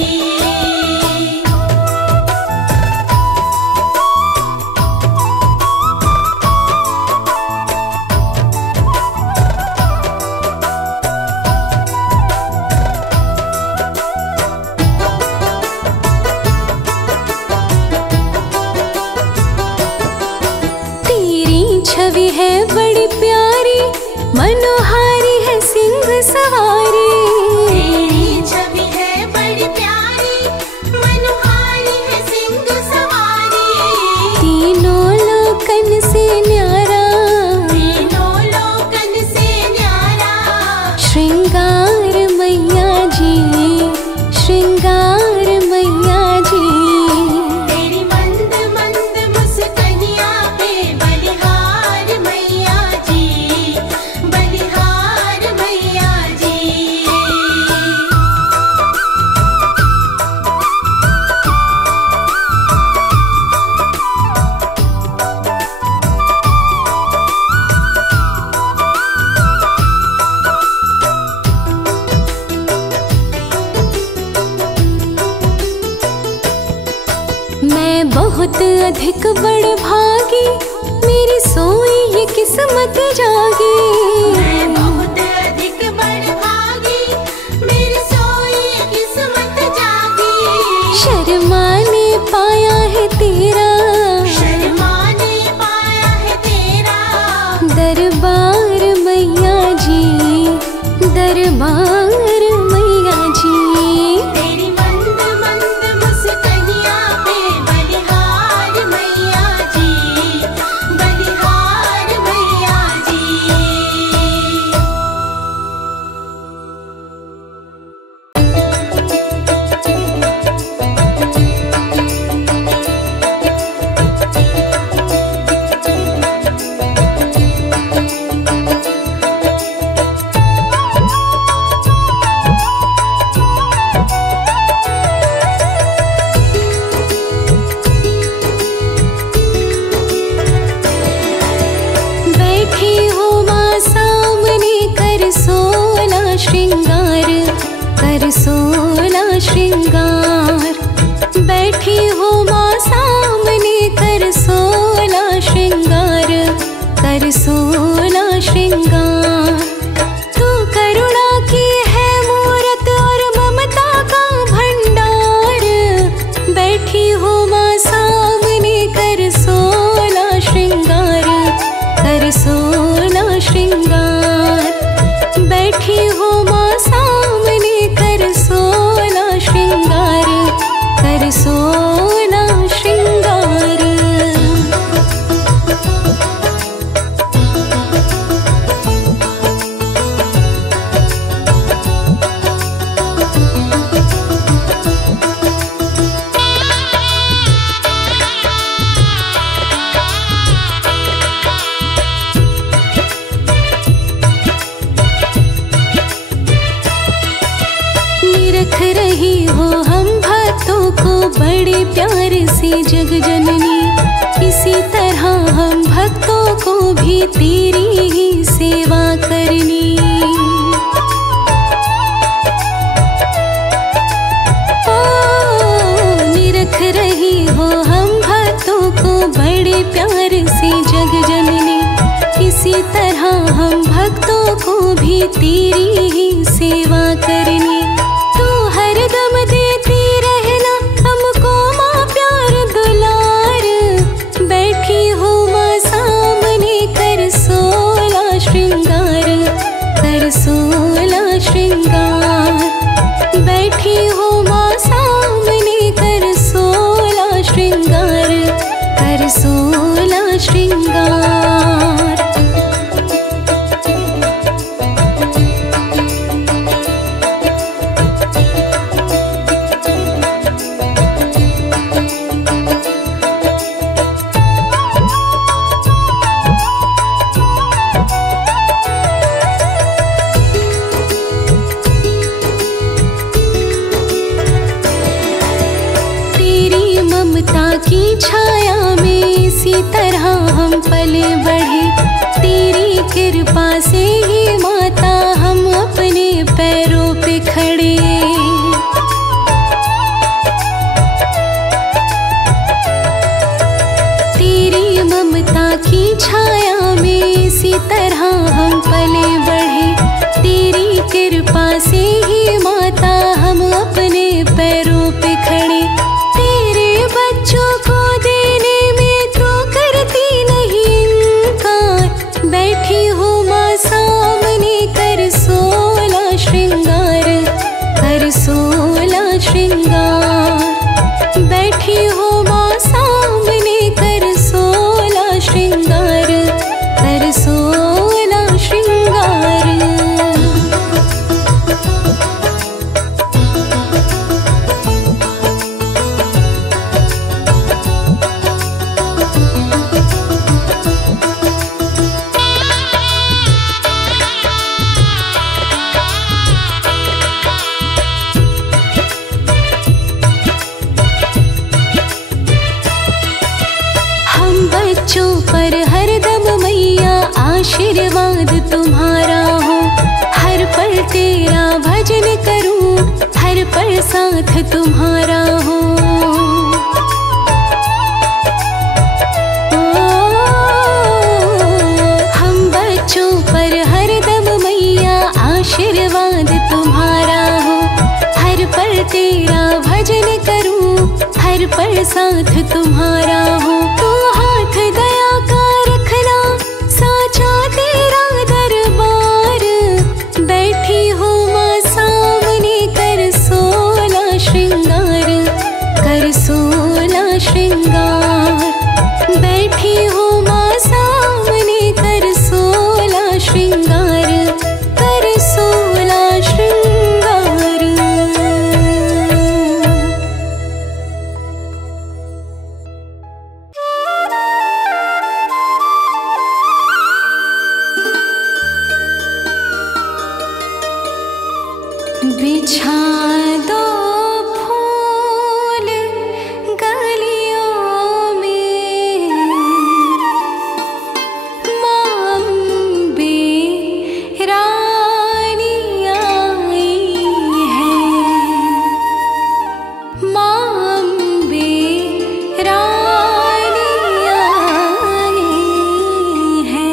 तेरी छवि है बड़ी प्यारी, मनोहारी है सिंह सवारी, तेरी छवि है बड़ी प्यारी, मनोहारी है सिंह सवारी, तीनों लोकन से न्यारा, तीनों लोकन से न्यारा, श्रृंगार मैया जी, श्रृंगार मैया जी, तेरी मंद मंद मुस्कनिया पे बलिहार मैया जी, बलिहार मैया जी। मैं बहुत अधिक बड़ भागी, मेरी सोई ये किस्मत जागी, मैं बहुत अधिक बड़ भागी, मेरी सोई किस्मत जागी, शर्मा ने पाया है तेरा, शर्मा ने पाया है तेरा, दरबार मैया जी, दरबार मैया जी, तेरी मंद मंद मुस्कनिया पे बलिहार मैया जी, बलिहार मैया जी। बैठी हो माँ सामने कर सोला श्रृंगार, कर सोला श्रृंगार, बैठी हो माँ सामने कर सोला श्रृंगार, कर सोला श्रृंगार, तू करुणा की है मूरत और ममता का भंडार, बैठी हो माँ सामने कर सोला श्रृंगार, कर सोला श्रृंगार, बैठी हो माँ सामने कर सोला श्रृंगार, कर सोला श्रृंगार। निरख रही हो हम भक्तों को बड़े प्यार से जग जननी, इसी तरह हम भक्तों को भी तेरी ही सेवा करनी। भी तेरी ही सेवा करनी। तू हरदम देती रहना हमको माँ प्यार दुलार। बैठी हो माँ सामने कर सोला श्रृंगार, कर सोला श्रृंगार। बैठी हो माँ सामने कर सोला श्रृंगार, कर सोला श्रृंगार। की छाया में इसी तरह हम पले बढ़े। तेरी कृपा से ही माता हम अपने पैरों पे खड़े। तेरी ममता की छाया में इसी तरह हम पले बढ़े। तेरी कृपा से ही माता हम अपने पैरों पे खड़े। बच्चों को देने में तो करती नहीं इनकार। बैठी हो माँ सामने कर सोला श्रृंगार, कर सोला श्रृंगार। बैठी हो माँ सामने कर सोला श्रृंगार, कर सोला श्रृंगार। बच्चों पर हरदम मैया आशीर्वाद तुम्हारा हो। हर पल तेरा भजन करूं, हर पल साथ तुम्हारा हो। हम बच्चों पर हरदम मैया आशीर्वाद तुम्हारा हो। हर पल तेरा भजन करूं, हर पल साथ तुम्हारा हो। तू हाथ दया का रखना साचा तेरा दरबार। बैठी हो माँ सामने कर सोला श्रृंगार, कर सोला श्रृंगार। बैठी हो माँ सामने कर सोला श्रृंगार, कर सोला श्रृंगार। बिछा दो फूल गलियों में, माँ अम्बे रानी आई है। माँ अम्बे रानी आई है।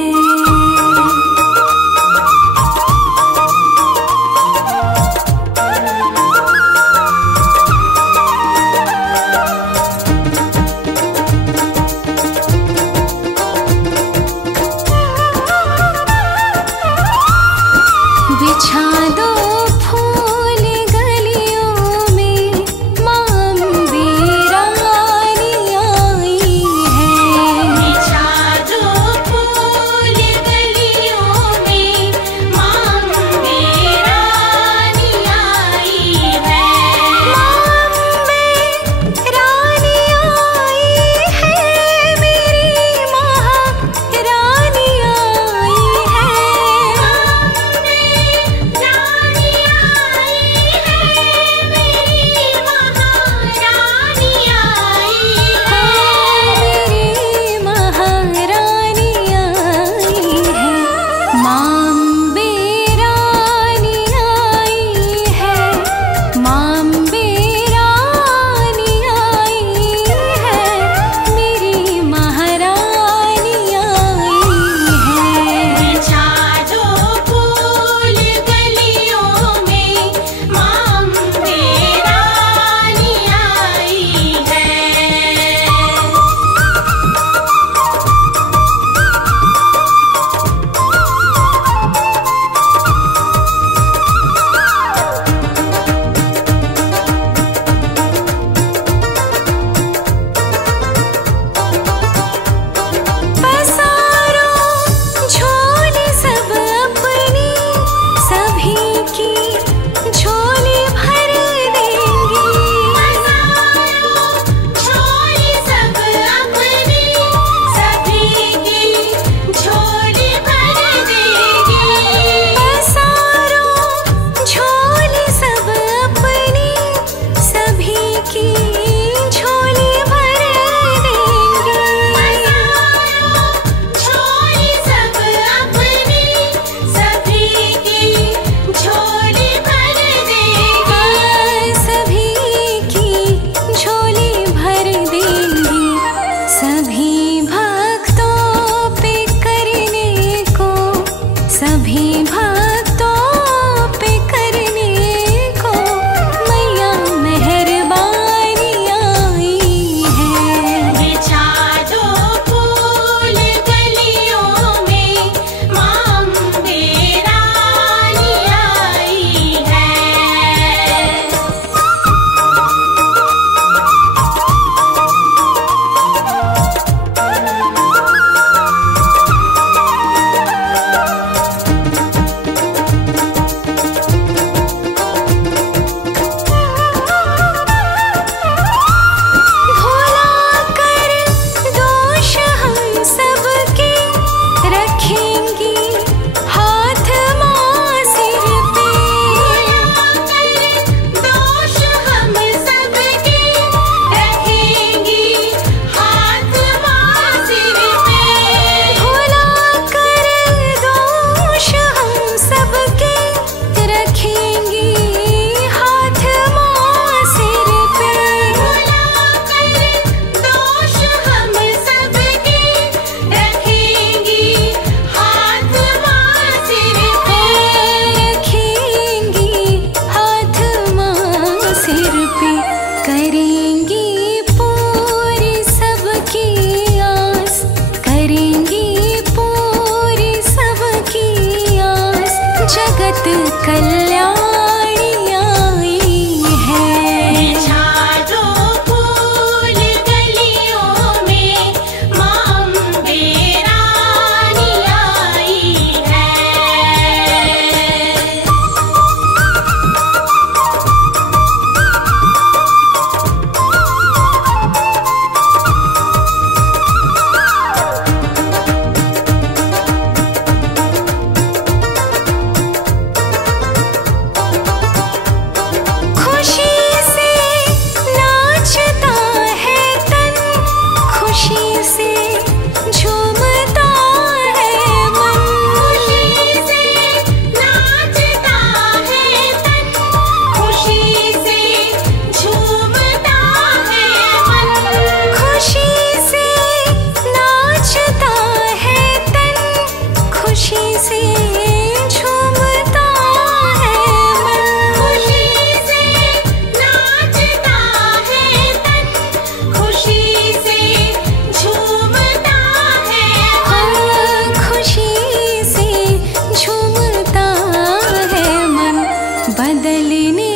बदलने